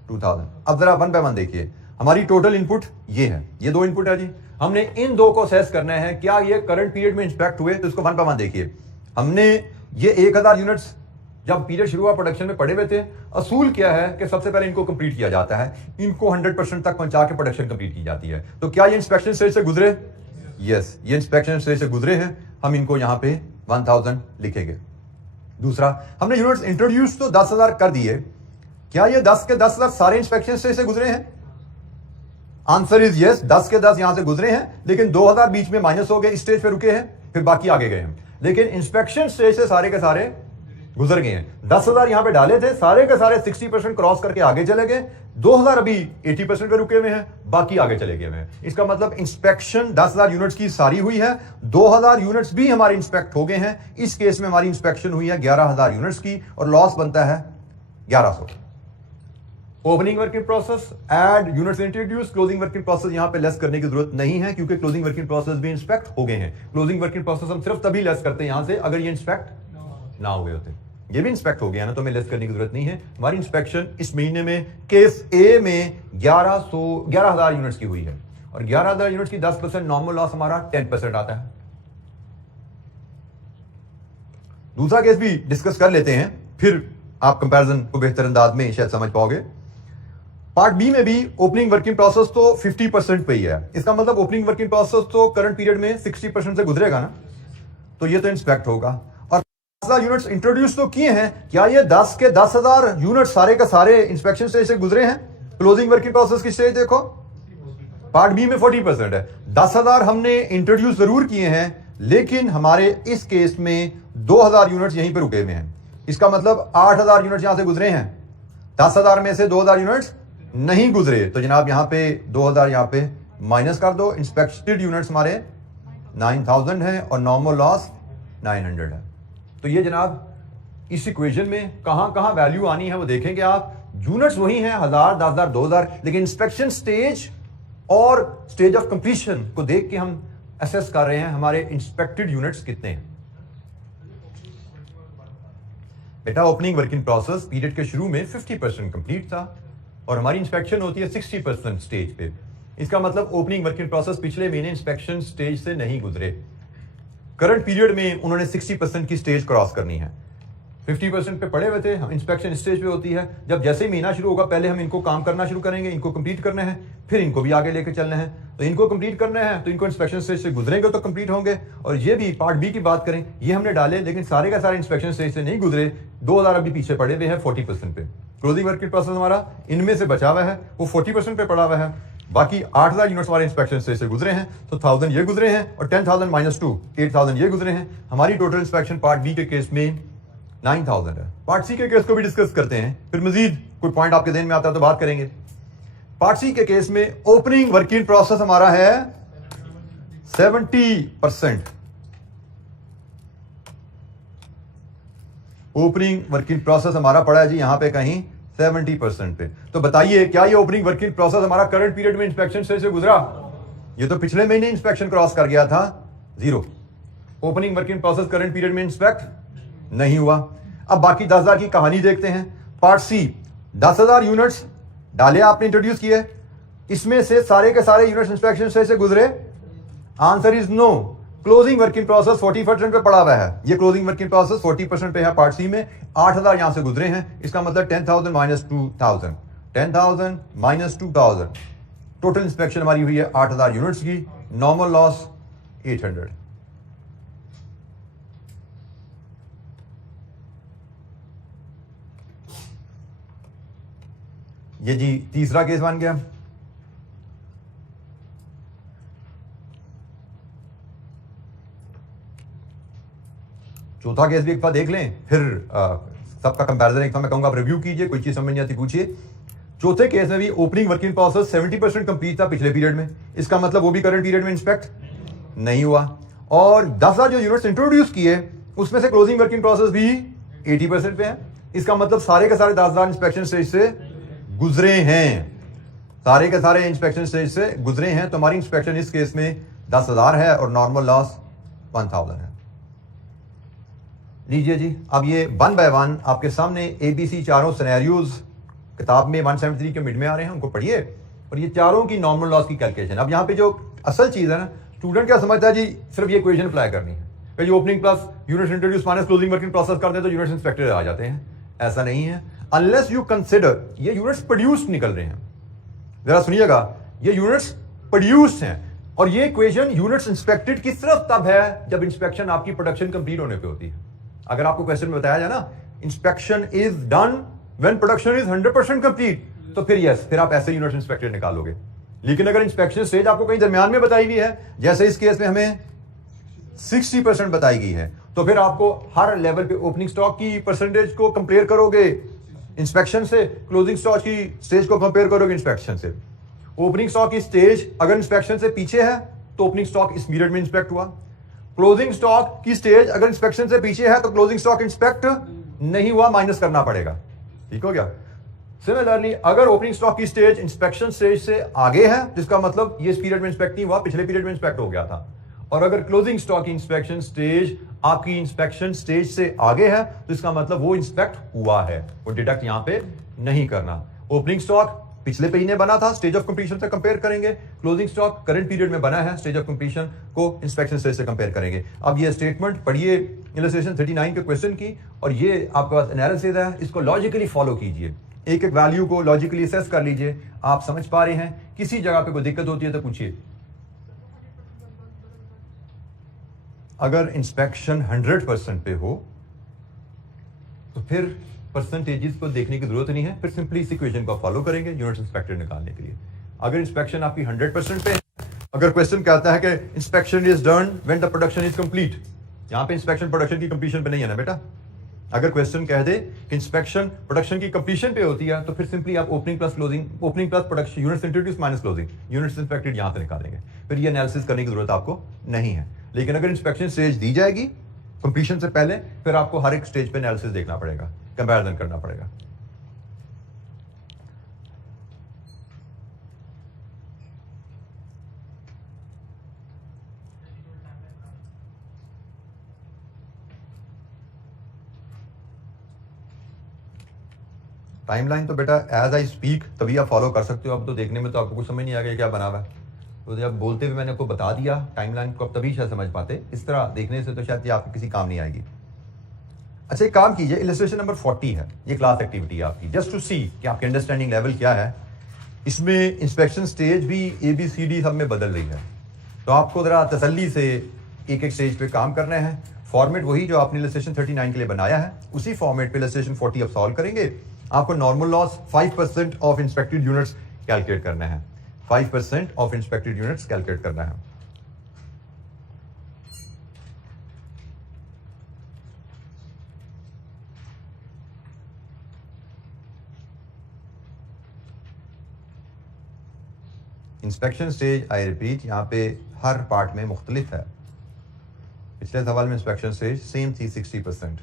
2000। अब जरा वन बाय वन देखिए, हमारी टोटल इनपुट ये है, ये 2 इनपुट है जी। हमने इन 2 को असेस करना है, क्या ये करंट पीरियड में इंस्पेक्ट हुए, तो इसको वन बाय वन देखिए। हमने ये 1000 यूनिट्स जब पीरियड शुरू हुआ प्रोडक्शन में पड़े हुए थे, असूल क्या है कि सबसे पहले इनको कंप्लीट किया जाता है, इनको 100% तक पहुंचा के प्रोडक्शन कंप्लीट की जाती है। तो क्या ये इंस्पेक्शन स्टेज से गुजरे, यस, ये इंस्पेक्शन स्टेज से गुजरे हैं, हम इनको यहां पे 1000 लिखेंगे। दूसरा, हमने यूनिट्स इंट्रोड्यूस तो 10,000 कर दिए, क्या ये 10 के 10,000 सारे इंस्पेक्शन स्टेज से गुजरे हैं? आंसर इज यस, 10 के 10 यहां से गुजरे हैं, लेकिन 2000 बीच में माइनस हो गए, इस स्टेज पे रुके हैं, फिर बाकी आगे गए हैं, लेकिन इंस्पेक्शन स्टेज से सारे के सारे गुजर गए हैं। 10,000 यहां पे डाले थे, सारे के सारे 60% क्रॉस करके आगे चले गए, 2000 अभी 80% पे रुके हुए हैं, बाकी आगे चले गए हैं। इसका मतलब इंस्पेक्शन 10,000 यूनिट्स की सारी हुई है, 2000 यूनिट्स भी हमारे इंस्पेक्ट हो गए हैं। इस केस में हमारी इंस्पेक्शन हुई है 11,000 यूनिट्स की, और लॉस बनता है 1100। Opening work in process add units introduce, closing work in process यहां पे लेस करने की जरूरत नहीं है, क्योंकि क्लोजिंग वर्क इन प्रोसेस भी इंस्पेक्ट हो गए हैं। क्लोजिंग वर्क इन प्रोसेस हम सिर्फ तभी लेस करते हैं यहां से अगर ये इंस्पेक्ट ना हुए होते। ये भी इंस्पेक्ट हो गया ना, तो हमें लेस करने की जरूरत नहीं है। हमारी इंस्पेक्शन इस महीने में केस ए में 11,000 यूनिट्स की हुई है, और 11,000 यूनिट्स की 10% नॉर्मल लॉस हमारा 10% आता है। दूसरा केस भी डिस्कस कर लेते हैं, फिर आप कंपैरिजन को बेहतर अंदाज में शायद समझ पाओगे। पार्ट बी में भी ओपनिंग वर्किंग प्रोसेस तो 50% पे ही है, इसका मतलब ओपनिंग वर्किंग प्रोसेस तो करंट पीरियड में 60% से गुजरेगा ना, तो ये तो इंस्पेक्ट होगा। और 10,000 यूनिट्स इंट्रोड्यूस तो किए हैं, क्या ये 10 के 10,000 यूनिट सारे का सारे इंस्पेक्शन स्टेज से गुजरे हैं? क्लोजिंग वर्किंग प्रोसेस की स्टेज देखो, पार्ट बी में 40% है। 10,000 हमने इंट्रोड्यूस जरूर किए हैं, लेकिन हमारे इस केस में 2,000 यूनिट्स यहीं पर रुके हुए हैं। इसका मतलब 8,000 यूनिट्स यहां से गुजरे हैं, 10,000 में से 2,000 यूनिट्स नहीं गुजरे, तो जनाब यहां पे 2,000 यहां पे माइनस कर दो। इंस्पेक्टेड यूनिट्स हमारे 9,000 है और नॉर्मल लॉस 900 है। तो ये जनाब इस इक्वेशन में कहां कहां वैल्यू आनी है वो देखेंगे आप। यूनिट्स वही हैं 1000, 10,000, 2,000, लेकिन इंस्पेक्शन स्टेज और स्टेज ऑफ कंप्लीशन को देख के हम असेस कर रहे हैं हमारे इंस्पेक्टेड यूनिट्स कितने हैं। बेटा ओपनिंग वर्किंग प्रोसेस पीरियड के शुरू में 50% कंप्लीट था और हमारी इंस्पेक्शन होती है 60% स्टेज पे। इसका मतलब ओपनिंग वर्किंग प्रोसेस पिछले महीने इंस्पेक्शन स्टेज से नहीं गुजरे। करंट पीरियड में उन्होंने 60% की स्टेज क्रॉस करनी है, 50% पे पड़े हुए थे, हम इंस्पेक्शन स्टेज पे होती है। जब जैसे ही महीना शुरू होगा पहले हम इनको काम करना शुरू करेंगे, इनको कंप्लीट करने हैं, फिर इनको भी आगे लेके चलना है। तो इनको कंप्लीट करना है तो इनको इंस्पेक्शन स्टेज से गुजरेंगे तो कंप्लीट होंगे। और ये भी पार्ट बी की बात करें, ये हमने डाले लेकिन सारे का सारे इंस्पेक्शन स्टेज से नहीं गुजरे। 2000 अभी पीछे पड़े हुए हैं 40% पे। क्लोजिंग वर्क इन प्रोसेस हमारा इनमें से बचा हुआ है, वो 40% पे पड़ा हुआ है। बाकी 8000 यूनिट्स हमारे इंस्पेक्शन स्टेज से गुजरे हैं, तो 1000 ये गुजरे हैं और 10,000 माइनस 2 8000 ये गुजरे हैं। हमारी टोटल इंस्पेक्शन पार्ट बी के केस में 9000 है। पार्ट सी के केस को भी डिस्कस करते हैं, फिर मजीद कोई पॉइंट आपके ध्यान में आता है तो बात करेंगे। पार्ट सी के केस में ओपनिंग वर्क इन प्रोसेस हमारा है 70%। ओपनिंग वर्क इन प्रोसेस हमारा पड़ा है जी यहां पे कहीं 70% पे। तो बताइए क्या ये ओपनिंग वर्क इन प्रोसेस हमारा करंट पीरियड में इंस्पेक्शन से गुजरा? ये तो पिछले महीने इंस्पेक्शन क्रॉस कर गया था, 0। Opening work in process current period में इंस्पेक्ट नहीं हुआ। अब बाकी 10,000 की कहानी देखते हैं। पार्ट सी 10,000 यूनिट्स डाले, आपने इंट्रोड्यूस किए, इसमें से सारे के सारे यूनिट्स इंस्पेक्शन से गुजरे? Answer is no. Closing work in process 40% पे पड़ा हुआ है। ये क्लोजिंग वर्क इन प्रोसेस 40% पे है पार्ट सी में। 8000 यहां से गुजरे हैं, इसका मतलब 10,000 माइनस 2,000, 10,000 माइनस 2,000। टोटल इंस्पेक्शन हमारी हुई है 8000 यूनिट्स की। Normal loss 800। ये जी तीसरा केस बन गया। चौथा केस भी एक बार देख लें, फिर सबका कंपैरिजन एक बार मैं कहूंगा आप रिव्यू कीजिए, कोई चीज समझ नहीं आती पूछिए। चौथे केस में भी opening work in process 70% complete था पिछले पीरियड में, इसका मतलब वो भी करंट पीरियड में इंस्पेक्ट नहीं हुआ। और 10,000 जो यूनिट्स इंट्रोड्यूस किए उसमें से क्लोजिंग वर्क इन प्रोसेस भी 80% पे है, इसका मतलब सारे के सारे 10,000 इंस्पेक्शन स्टेज से गुजरे हैं, सारे के सारे इंस्पेक्शन स्टेज से गुजरे हैं। तो हमारी इंस्पेक्शन इस केस में 10,000 है और नॉर्मल लॉस 1000 है। लीजिए जी, अब ये 1 बाय 1 आपके सामने ABC चारों सिनेरियोज किताब में 173 के मिड में आ रहे हैं, उनको पढ़िए। और ये चारों की नॉर्मल लॉस की कैलकुलेशन। अब यहाँ पे जो असल चीज है ना, स्टूडेंट क्या समझता है जी सिर्फ ये इक्वेशन अप्लाई करनी है, जो opening plus units introduce minus closing work in process करते हैं तो यूनिट्स इंस्पेक्टेड आ जाते हैं। ऐसा नहीं है। अनलेस यू कंसिडर ये यूनिट्स प्रोड्यूस्ड निकल रहे हैं, जरा सुनिएगा, ये यूनिट्स प्रोड्यूस्ड हैं और ये इक्वेशन यूनिट्स इंस्पेक्टेड की सिर्फ तब है जब इंस्पेक्शन आपकी प्रोडक्शन कंप्लीट होने पे होती है। अगर आपको क्वेश्चन में बताया जाए ना inspection is done when production is 100% complete, तो फिर यस, फिर आप ऐसे यूनिट्स इंस्पेक्टेड निकालोगे। लेकिन अगर इंस्पेक्शन स्टेज आपको कहीं दरमियान में बताई हुई है, जैसे इस केस में हमें 60% बताई गई है, तो फिर आपको हर लेवल पे ओपनिंग स्टॉक की परसेंटेज को कंपेयर करोगे इंस्पेक्शन से, क्लोजिंग स्टॉक की स्टेज को कंपेयर करोगे इंस्पेक्शन से। ओपनिंग स्टॉक की स्टेज अगर इंस्पेक्शन से पीछे है तो ओपनिंग स्टॉक इस पीरियड में इंस्पेक्ट हुआ। क्लोजिंग स्टॉक की स्टेज अगर इंस्पेक्शन से पीछे है तो क्लोजिंग स्टॉक इंस्पेक्ट नहीं हुआ, माइनस करना पड़ेगा। ठीक हो गया। सिमिलरली अगर ओपनिंग स्टॉक की स्टेज इंस्पेक्शन स्टेज से आगे है, जिसका मतलब ये इस पीरियड में इंस्पेक्ट नहीं हुआ, पिछले पीरियड में इंस्पेक्ट हो गया था। और अगर क्लोजिंग स्टॉक की इंस्पेक्शन स्टेज आपकी इंस्पेक्शन स्टेज से आगे है तो इसका मतलब वो इंस्पेक्ट हुआ है, वो डिडक्ट यहां पे नहीं करना। ओपनिंग स्टॉक पिछले महीने बना था, स्टेज ऑफ कंप्लीशन से कंपेयर करेंगे। क्लोजिंग स्टॉक करंट पीरियड में बना है, स्टेज ऑफ कंप्लीशन को इंस्पेक्शन स्टेज से कंपेयर करेंगे। अब ये स्टेटमेंट पढ़िए इलस्ट्रेशन 39 के क्वेश्चन की, और ये आपके पास एनालिसिस है, इसको लॉजिकली फॉलो कीजिए, एक एक वैल्यू को लॉजिकली असेस कर लीजिए। आप समझ पा रहे हैं? किसी जगह पे कोई दिक्कत होती है तो पूछिए। अगर इंस्पेक्शन 100% पे हो तो फिर परसेंटेजेस को देखने की जरूरत नहीं है, फिर सिंपली इस इक्वेशन को फॉलो करेंगे यूनिट्स इंस्पेक्टेड निकालने के लिए। अगर इंस्पेक्शन आपकी 100% पे है, अगर क्वेश्चन कहता है कि inspection is done when the production is complete, यहां पे इंस्पेक्शन प्रोडक्शन की कंप्लीशन पे नहीं है ना बेटा। अगर क्वेश्चन कह दे कि इंस्पेक्शन प्रोडक्शन की कंप्लीशन पे होती है तो फिर सिंपली आप opening plus closing, opening plus production, units introduce minus closing, units inspected यहां से निकालेंगे। फिर ये एनालिसिस करने की जरूरत आपको नहीं है। लेकिन अगर इंस्पेक्शन स्टेज दी जाएगी कंप्लीशन से पहले, फिर आपको हर एक स्टेज पे एनालिसिस देखना पड़ेगा, कंपैरिजन करना पड़ेगा। टाइमलाइन तो बेटा एज आई स्पीक तभी आप फॉलो कर सकते हो। अब तो देखने में तो आपको कुछ समझ नहीं आ गया क्या बना हुआ है, तो जब बोलते हुए मैंने आपको बता दिया टाइमलाइन को, अब तभी शायद समझ पाते। इस तरह देखने से तो शायद ये आपके किसी काम नहीं आएगी। अच्छा एक काम कीजिए, इलस्ट्रेशन नंबर 40 है, ये क्लास एक्टिविटी आपकी, जस्ट टू सी कि आपकी अंडरस्टैंडिंग लेवल क्या है। इसमें इंस्पेक्शन स्टेज भी ABCD सब में बदल रही है, तो आपको ज़रा तसल्ली से एक एक स्टेज पे काम करना है। फॉर्मेट वही जो आपने इलस्ट्रेशन 39 के लिए बनाया है, उसी फॉर्मेट पे इलस्ट्रेशन 40 अब सॉल्व करेंगे। आपको normal loss 5% of inspected units calculate करना है, 5% ऑफ इंस्पेक्टेड यूनिट्स कैलकुलेट करना है। इंस्पेक्शन स्टेज, आई रिपीट, यहाँ पे हर पार्ट में मुख्तलिफ है। पिछले सवाल में इंस्पेक्शन स्टेज सेम थी 60%।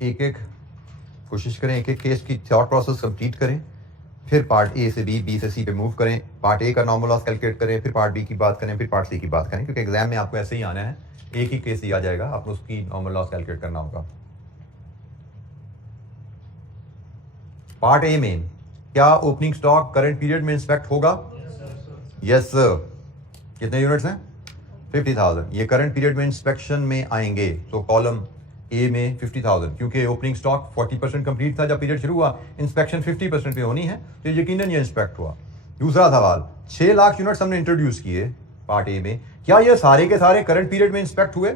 एक एक कोशिश करें, एक एक केस की थॉट प्रोसेस कंप्लीट करें, फिर पार्ट A से B से C पे मूव करें, पार्ट A का नॉर्मल लॉस कैलकुलेट करें, फिर पार्ट B की बात करें, फिर पार्ट C की बात करें, क्योंकि एग्जाम में आपको ऐसे ही आना है, एक ही केस ही आ जाएगा, आपको उसकी नॉर्मल लॉस कैलकुलेट करना होगा। पार्ट A में क्या ओपनिंग स्टॉक करंट पीरियड में इंस्पेक्ट होगा? Yes sir. कितने यूनिट्स हैं? 50,000। ये करंट पीरियड में इंस्पेक्शन में आएंगे, तो कॉलम A में 50,000, क्योंकि ओपनिंग स्टॉक 40% कंप्लीट था जब पीरियड शुरू हुआ, इंस्पेक्शन 50% पे होनी है, तो यकीनन ये इंस्पेक्ट हुआ। दूसरा सवाल, 6 लाख यूनिट्स हमने इंट्रोड्यूस किए पार्ट A में, क्या ये सारे के सारे करंट पीरियड में इंस्पेक्ट हुए?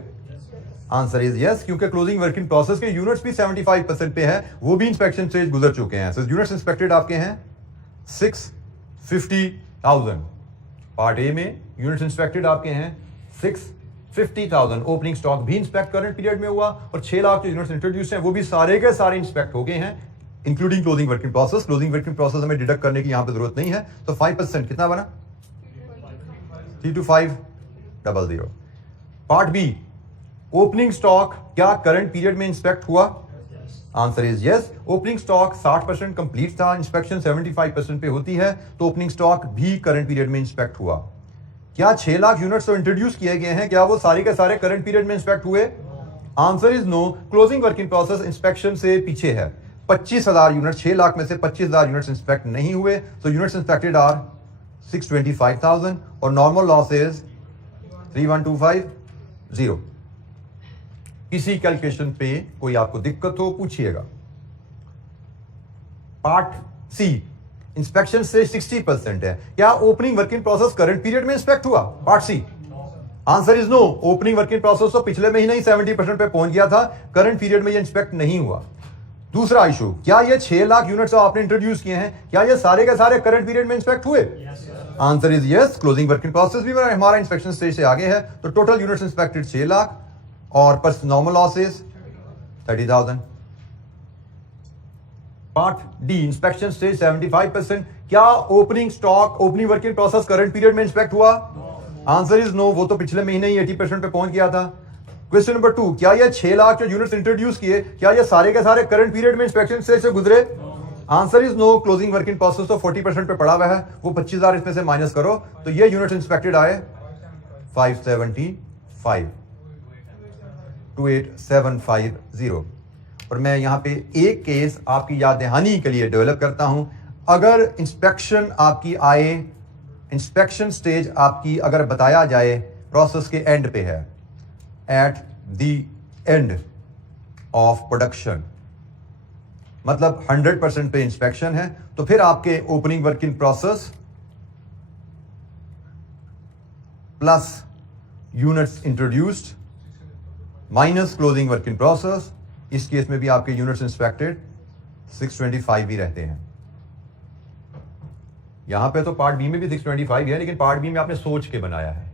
आंसर इज यस, क्योंकि क्लोजिंग वर्किंग प्रोसेस के यूनिट्स भी 75% पे है, वो भी इंस्पेक्शन स्टेज गुजर चुके हैं। सो यूनिट्स इंस्पेक्टेड आपके हैं 650,000। पार्ट A में यूनिट्स इंस्पेक्टेड आपके हैं 650,000। ओपनिंग स्टॉक भी इंस्पेक्ट करंट पीरियड में हुआ, और 6 लाख जो यूनिट्स इंट्रोड्यूस हैं वो भी सारे के सारे इंस्पेक्ट हो गए हैं, including closing working process. Closing working process हमें डिडक्ट करने की यहां पे जरूरत नहीं है, तो 5% कितना बना? 32500। पार्ट B, ओपनिंग स्टॉक क्या करंट पीरियड में इंस्पेक्ट हुआ? Answer is yes. Opening stock 60% complete था, इंस्पेक्शन 75% पे होती है, तो ओपनिंग स्टॉक भी करंट पीरियड में इंस्पेक्ट हुआ। क्या 6 लाख यूनिट्स तो इंट्रोड्यूस किए गए हैं, क्या वो सारे के सारे करंट पीरियड में इंस्पेक्ट हुए? Answer is no. Closing working process inspection से पीछे है। 25,000 यूनिट, 6 लाख में से 25,000 यूनिट्स इंस्पेक्ट नहीं हुए, तो यूनिट्स इंस्पेक्टेड आर 625,000, और नॉर्मल लॉस इज 31250। किसी कैलकुलेशन पे कोई आपको दिक्कत हो पूछिएगा। पार्ट C, इंस्पेक्शन से 60% है, क्या opening working process current period में इंस्पेक्ट हुआ? Part C, answer is no. Opening working process तो पिछले महीने ही 70% पे पहुंच गया था, करंट पीरियड में ये इंस्पेक्ट नहीं हुआ। दूसरा इशू, क्या ये 6 लाख यूनिट्स आपने इंट्रोड्यूस किए हैं, क्या ये सारे के सारे करंट पीरियड में इंस्पेक्ट हुए? Answer is yes. Closing working process भी हमारा इंस्पेक्शन स्टेज से आगे है, तो टोटल यूनिट्स इंस्पेक्टेड 6 लाख, और पर normal loss is 30,000। Part D, inspection stage 75%, क्या opening stock opening working process current period में इंस्पेक्ट हुआ? आंसर इज नो, वो तो पिछले महीने ही 80% पे पहुंच गया था। क्वेश्चन नंबर 2, क्या ये 6 लाख जो यूनिट्स इंट्रोड्यूस किए, क्या ये सारे के सारे करंट पीरियड में इंस्पेक्शन स्टेज से गुजरे? Answer is no. Closing working process तो 40% पे पड़ा हुआ है, वो 25,000 इसमें से माइनस करो, तो ये यूनिट्स इंस्पेक्टेड आए 575, 28750। और मैं यहां पे एक केस आपकी याद दहानी के लिए डेवलप करता हूं। अगर इंस्पेक्शन आपकी आए, इंस्पेक्शन स्टेज आपकी अगर बताया जाए प्रोसेस के एंड पे है, at the end of production, मतलब 100% पे इंस्पेक्शन है, तो फिर आपके opening working process plus units introduced minus closing working process, इस केस में भी आपके यूनिट्स इंस्पेक्टेड 625 ही रहते हैं। यहां पे तो पार्ट B में भी 625 है, लेकिन पार्ट B में आपने सोच के बनाया है,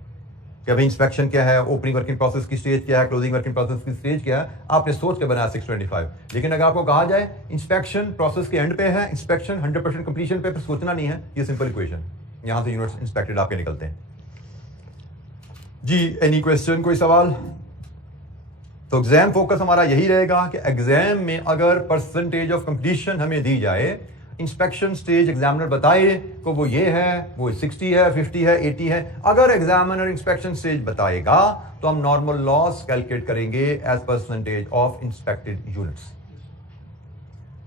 कि अभी इंस्पेक्शन क्या है, ओपनिंग वर्किंग प्रोसेस की स्टेज क्या है, क्लोजिंग वर्किंग प्रोसेस की स्टेज क्या है, आपने सोच के बनाया 625। लेकिन अगर आपको कहा जाए इंस्पेक्शन प्रोसेस के एंड पे है, इंस्पेक्शन 100% कंप्लीशन पे, फिर सोचना नहीं है, ये सिंपल इक्वेशन, यहां से यूनिट्स इंस्पेक्टेड आपके निकलते हैं जी। एनी क्वेश्चन, कोई सवाल? तो एग्जाम फोकस हमारा यही रहेगा कि एग्जाम में अगर परसेंटेज ऑफ कंप्लीशन हमें दी जाए, इंस्पेक्शन स्टेज एग्जामिनर बताए को वो ये है, वो 60 है, 50 है, 80 है, अगर एग्जामिनर इंस्पेक्शन स्टेज बताएगा तो हम नॉर्मल लॉस कैलकुलेट करेंगे as percentage of inspected units.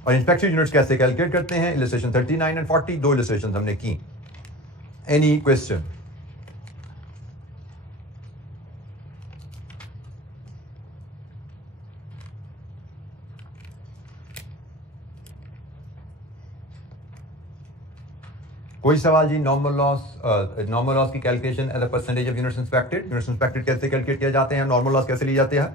और इंस्पेक्टेड यूनिट्स कैसे कैलकुलेट करते हैं? इलस्ट्रेशन 39 एंड 40, दो इलस्ट्रेशन हमने की। Any question? कोई सवाल जी? नॉर्मल लॉस की calculation as a percentage of units inspected, units inspected कैसे कैलकुलेट किया जाते हैं, नॉर्मल लॉस कैसे ली जाती है?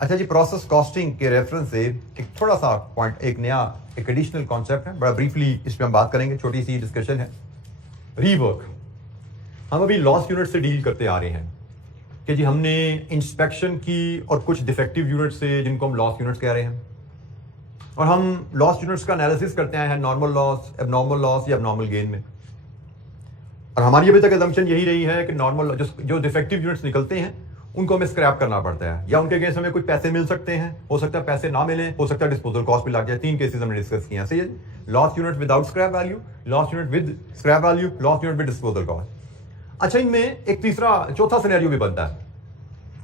अच्छा जी, प्रोसेस कॉस्टिंग के रेफरेंस से एक थोड़ा सा पॉइंट, एक नया, एक एडिशनल कॉन्सेप्ट है, बड़ा ब्रीफली इस पे हम बात करेंगे, छोटी सी डिस्कशन है। रीवर्क, हम अभी लॉस यूनिट से डील करते आ रहे हैं कि जी हमने इंस्पेक्शन की और कुछ डिफेक्टिव यूनिट से, जिनको हम लॉस यूनिट्स कह रहे हैं, और हम लॉस यूनिट्स का एनालिसिस करते आए हैं नॉर्मल लॉस, एबनॉर्मल लॉस या एबनॉर्मल गेन में। और हमारी अभी तक असम्पशन यही रही है कि नॉर्मल जो डिफेक्टिव यूनिट्स निकलते हैं उनको हमें स्क्रैप करना पड़ता है, या उनके अगेंस्ट हमें कुछ पैसे मिल सकते हैं, हो सकता है पैसे ना मिले, हो सकता है डिस्पोजल कॉस्ट भी लग जाए। 3 केसेस हमने डिस्कस किए हैं। सही है, loss unit without scrap value, loss unit with scrap value, loss unit with disposal cost. अच्छा, इनमें एक चौथा सिनेरियो भी बनता है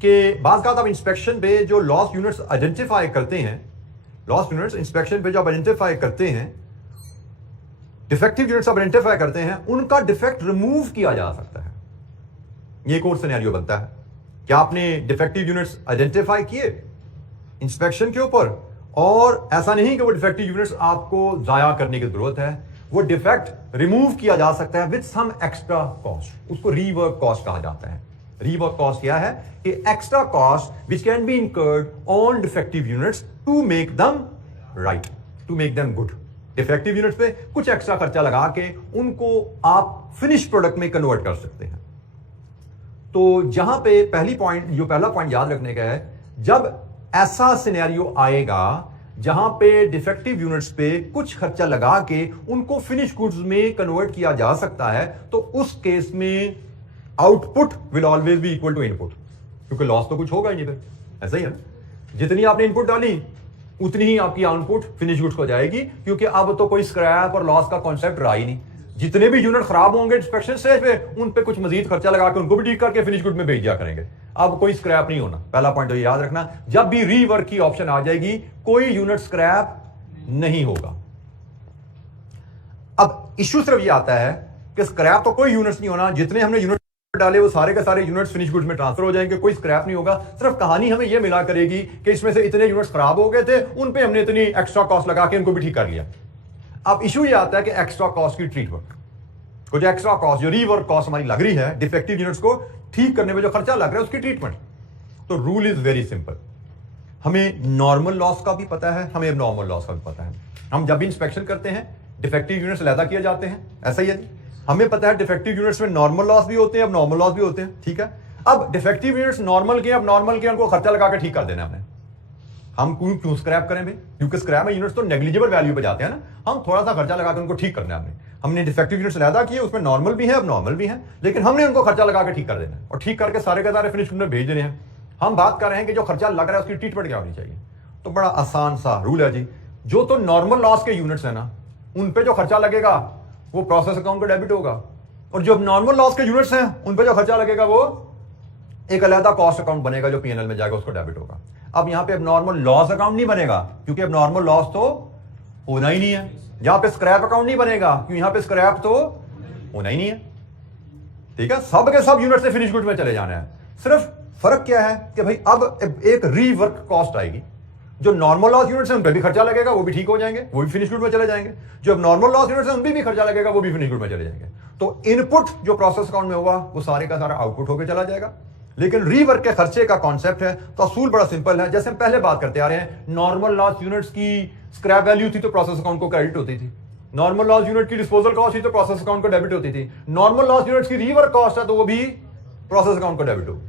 कि बात आप इंस्पेक्शन पे जो लॉस यूनिट्स आइडेंटिफाई करते हैं, लॉस यूनिट्स इंस्पेक्शन पे जो आप आइडेंटिफाई करते हैं, डिफेक्टिव यूनिट्स आप आइडेंटिफाई करते हैं, उनका डिफेक्ट रिमूव किया जा सकता है। ये एक और सिनेरियो बनता है कि आपने डिफेक्टिव यूनिट्स आइडेंटिफाई किए इंस्पेक्शन के ऊपर, और ऐसा नहीं कि वो डिफेक्टिव यूनिट्स आपको जाया करने की जरूरत है, वो डिफेक्ट रिमूव किया जा सकता है विद सम एक्स्ट्रा कॉस्ट, उसको रीवर्क कॉस्ट कहा जाता है। रीवर्क कॉस्ट क्या है? कि extra cost which can be incurred on defective units to make them right, to make them good. Defective units पे कुछ एक्स्ट्रा खर्चा लगा के उनको आप फिनिश प्रोडक्ट में कन्वर्ट कर सकते हैं। तो जहां पे पहला पॉइंट याद रखने का है, जब ऐसा सिनेरियो आएगा जहां पे डिफेक्टिव यूनिट्स पे कुछ खर्चा लगा के उनको फिनिश गुड्स में कन्वर्ट किया जा सकता है, तो उस केस में output will always be equal to input, क्योंकि लॉस तो कुछ होगा ही नहीं। फिर ऐसा ही है, जितनी आपने इनपुट डाली उतनी ही आपकी आउटपुट फिनिश गुड्स हो जाएगी, क्योंकि अब तो कोई स्क्रैप और लॉस का कॉन्सेप्ट रहा ही नहीं। जितने भी यूनिट खराब होंगे इंस्पेक्शन स्टेज पे, उन पे कुछ मजीद खर्चा लगा के उनको भी ठीक करके फिनिश गुड में भेज दिया करेंगे। अब कोई स्क्रैप नहीं होना, पहला पॉइंट तो याद रखना। जब भी रीवर्क की ऑप्शन आ जाएगी, कोई यूनिट स्क्रैप नहीं होगा। अब इश्यू सिर्फ ये आता है कि स्क्रैप तो कोई यूनिट्स नहीं होना, जितने हमने यूनिट डाले वो सारे के सारे यूनिट्स फिनिश गुड्स में ट्रांसफर हो जाएंगे, कोई स्क्रैप नहीं होगा। सिर्फ कहानी हमें यह मिला करेगी कि इसमें से इतने यूनिट्स खराब हो गए थे, उन पे हमने इतनी एक्स्ट्रा कॉस्ट लगा के उनको भी ठीक कर लिया। अब इशू ये आता है कि एक्स्ट्रा कॉस्ट की ट्रीटमेंट, जो एक्स्ट्रा कॉस्ट, जो रीवर्क कॉस्ट हमारी लग रही है डिफेक्टिव यूनिट्स को ठीक करने में जो खर्चा लग रहा है, उसकी ट्रीटमेंट। तो रूल इज वेरी सिंपल। हमें नॉर्मल लॉस का भी पता है, हमें एबनॉर्मल लॉस का भी पता है। हम जब भी इंस्पेक्शन करते हैं डिफेक्टिव यूनिट्स अलहदा किए जाते हैं, ऐसा ही है। हमें पता है डिफेक्टिव यूनिट्स में नॉर्मल लॉस भी होते हैं, एबनॉर्मल लॉस भी होते हैं, ठीक है। अब डिफेक्टिव यूनिट्स नॉर्मल के एबनॉर्मल के उनको खर्चा लगा के ठीक कर देना हमने। हम क्यों स्क्रैप करें भाई? क्योंकि स्क्रैप में यूनिट्स तो नेग्लिजिबल वैल्यू पे जाते हैं ना, हम थोड़ा सा खर्चा लगा के उनको ठीक करना है। हमने डिफेक्टिव यूनिट्स अलहदा किए, उसमें नॉर्मल भी है एबनॉर्मल भी है, लेकिन हमने उनको खर्चा लगा के ठीक कर देना है और ठीक करके सारे के सारे फिनिश में भेज देने हैं। हम बात कर रहे हैं कि जो खर्चा लग रहा है उसकी ट्रीटमेंट क्या होनी चाहिए। तो बड़ा आसान सा रूल है जी, जो तो नॉर्मल लॉस के यूनिट्स है ना, उन पे जो खर्चा लगेगा वो प्रोसेस अकाउंट का डेबिट होगा, और जो नॉर्मल लॉस के यूनिट्स हैं उन पे जो खर्चा लगेगा वो एक अलहदा कॉस्ट अकाउंट बनेगा जो पीएनएल में जाएगा, उसको डेबिट होगा। अब यहां पे एबनॉर्मल लॉस अकाउंट नहीं बनेगा, क्योंकि एबनॉर्मल लॉस तो होना ही नहीं है। यहां पे स्क्रैप अकाउंट नहीं बनेगा, क्योंकि यहां पे स्क्रैप तो होना ही नहीं है, ठीक है। सब के सब यूनिट से फिनिश गुड्स में चले जाना है। सिर्फ फर्क क्या है कि भाई अब एक रीवर्क कॉस्ट आएगी, जो नॉर्मल लॉस यूनिट्स है उन पे भी खर्चा लगेगा, वो भी ठीक हो जाएंगे, वो भी फिनिश गुड में चले जाएंगे। जो नॉर्मल लॉस यूनिट्स है उन पे भी खर्चा लगेगा, वो भी फिनिश गुड में चले जाएंगे। तो इनपुट जो प्रोसेस अकाउंट में होगा वो सारे का सारा आउटपुट होकर चला जाएगा, लेकिन रीवर्क के खर्चे का कॉन्सेप्ट है तो असूल बड़ा सिंपल है। जैसे हम पहले बात करते आ रहे हैं, नॉर्मल लॉस यूनिट्स की स्क्रैप वैल्यू थी तो प्रोसेस अकाउंट को क्रेडिट होती थी, नॉर्मल लॉस यूनिट की डिस्पोजल कॉस्ट थी तो प्रोसेस अकाउंट को डेबिट होती थी, नॉर्मल लॉस यूनिट्स की रीवर्क कॉस्ट है तो वो भी प्रोसेस अकाउंट को डेबिट हो।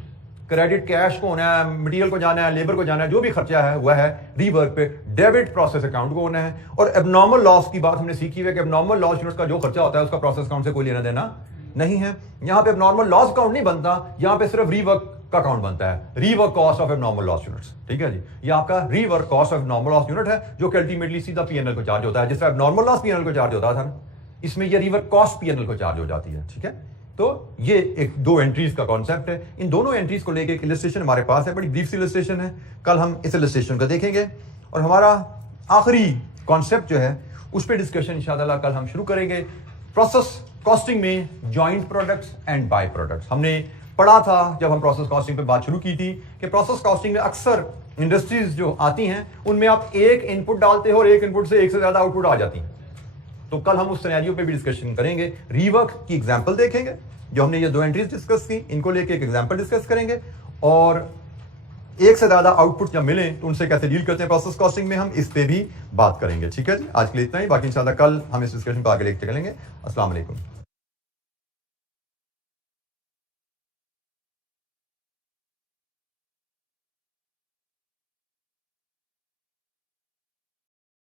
क्रेडिट कैश को होना है, मटेरियल को जाना है, लेबर को जाना है, जो भी खर्चा है वह है रीवर्क पे डेबिट प्रोसेस अकाउंट को होना है। और एबनॉर्मल लॉस की बात हमने सीखी है कि एबनॉर्मल लॉस यूनिट्स का जो खर्चा होता है उसका प्रोसेस अकाउंट से कोई लेना देना नहीं है। यहां पे एबनॉर्मल लॉस अकाउंट नहीं बनता, यहां पे सिर्फ रीवर्क का अकाउंट बनता है, rework cost of abnormal loss units. ठीक है जी, ये आपका rework cost of abnormal loss unit है जो कि अल्टीमेटली सीधा पीएनएल को चार्ज होता है। जिस तरह एबनॉर्मल लॉस पीएनएल को चार्ज होता था ना, इसमें ये रीवर्क कॉस्ट पीएनएल को चार्ज हो जाती है। ठीक है, तो ये एक दो एंट्रीज का कॉन्सेप्ट है। इन दोनों एंट्रीज को लेके एक इलस्ट्रेशन हमारे पास है, बड़ी ब्रीफ सी इलस्ट्रेशन है। कल हम इस इलस्ट्रेशन को देखेंगे और हमारा आखिरी कॉन्सेप्ट जो है उस पर डिस्कशन इंशाअल्लाह कल हम शुरू करेंगे। प्रोसेस कॉस्टिंग में joint products and by products हमने पढ़ा था जब हम प्रोसेस कॉस्टिंग पे बात शुरू की थी कि प्रोसेस कॉस्टिंग में अक्सर इंडस्ट्रीज जो आती हैं उनमें आप एक इनपुट डालते हो और एक इनपुट से एक से ज्यादा आउटपुट आ जाती है। तो कल हम उस सिनेरियो पे भी डिस्कशन करेंगे, रीवर्क की एग्जांपल देखेंगे, जो हमने ये दो एंट्रीज डिस्कस की इनको लेके एक एग्जांपल डिस्कस करेंगे, और एक से ज्यादा आउटपुट जब मिले तो उनसे कैसे डील करते हैं प्रोसेस कॉस्टिंग में, हम इस पे भी बात करेंगे। ठीक है जी, आज के लिए इतना ही, बाकी इंशाल्लाह कल हम इस डिस्कशन को आगे लेके चलेंगे। अस्सलाम वालेकुम।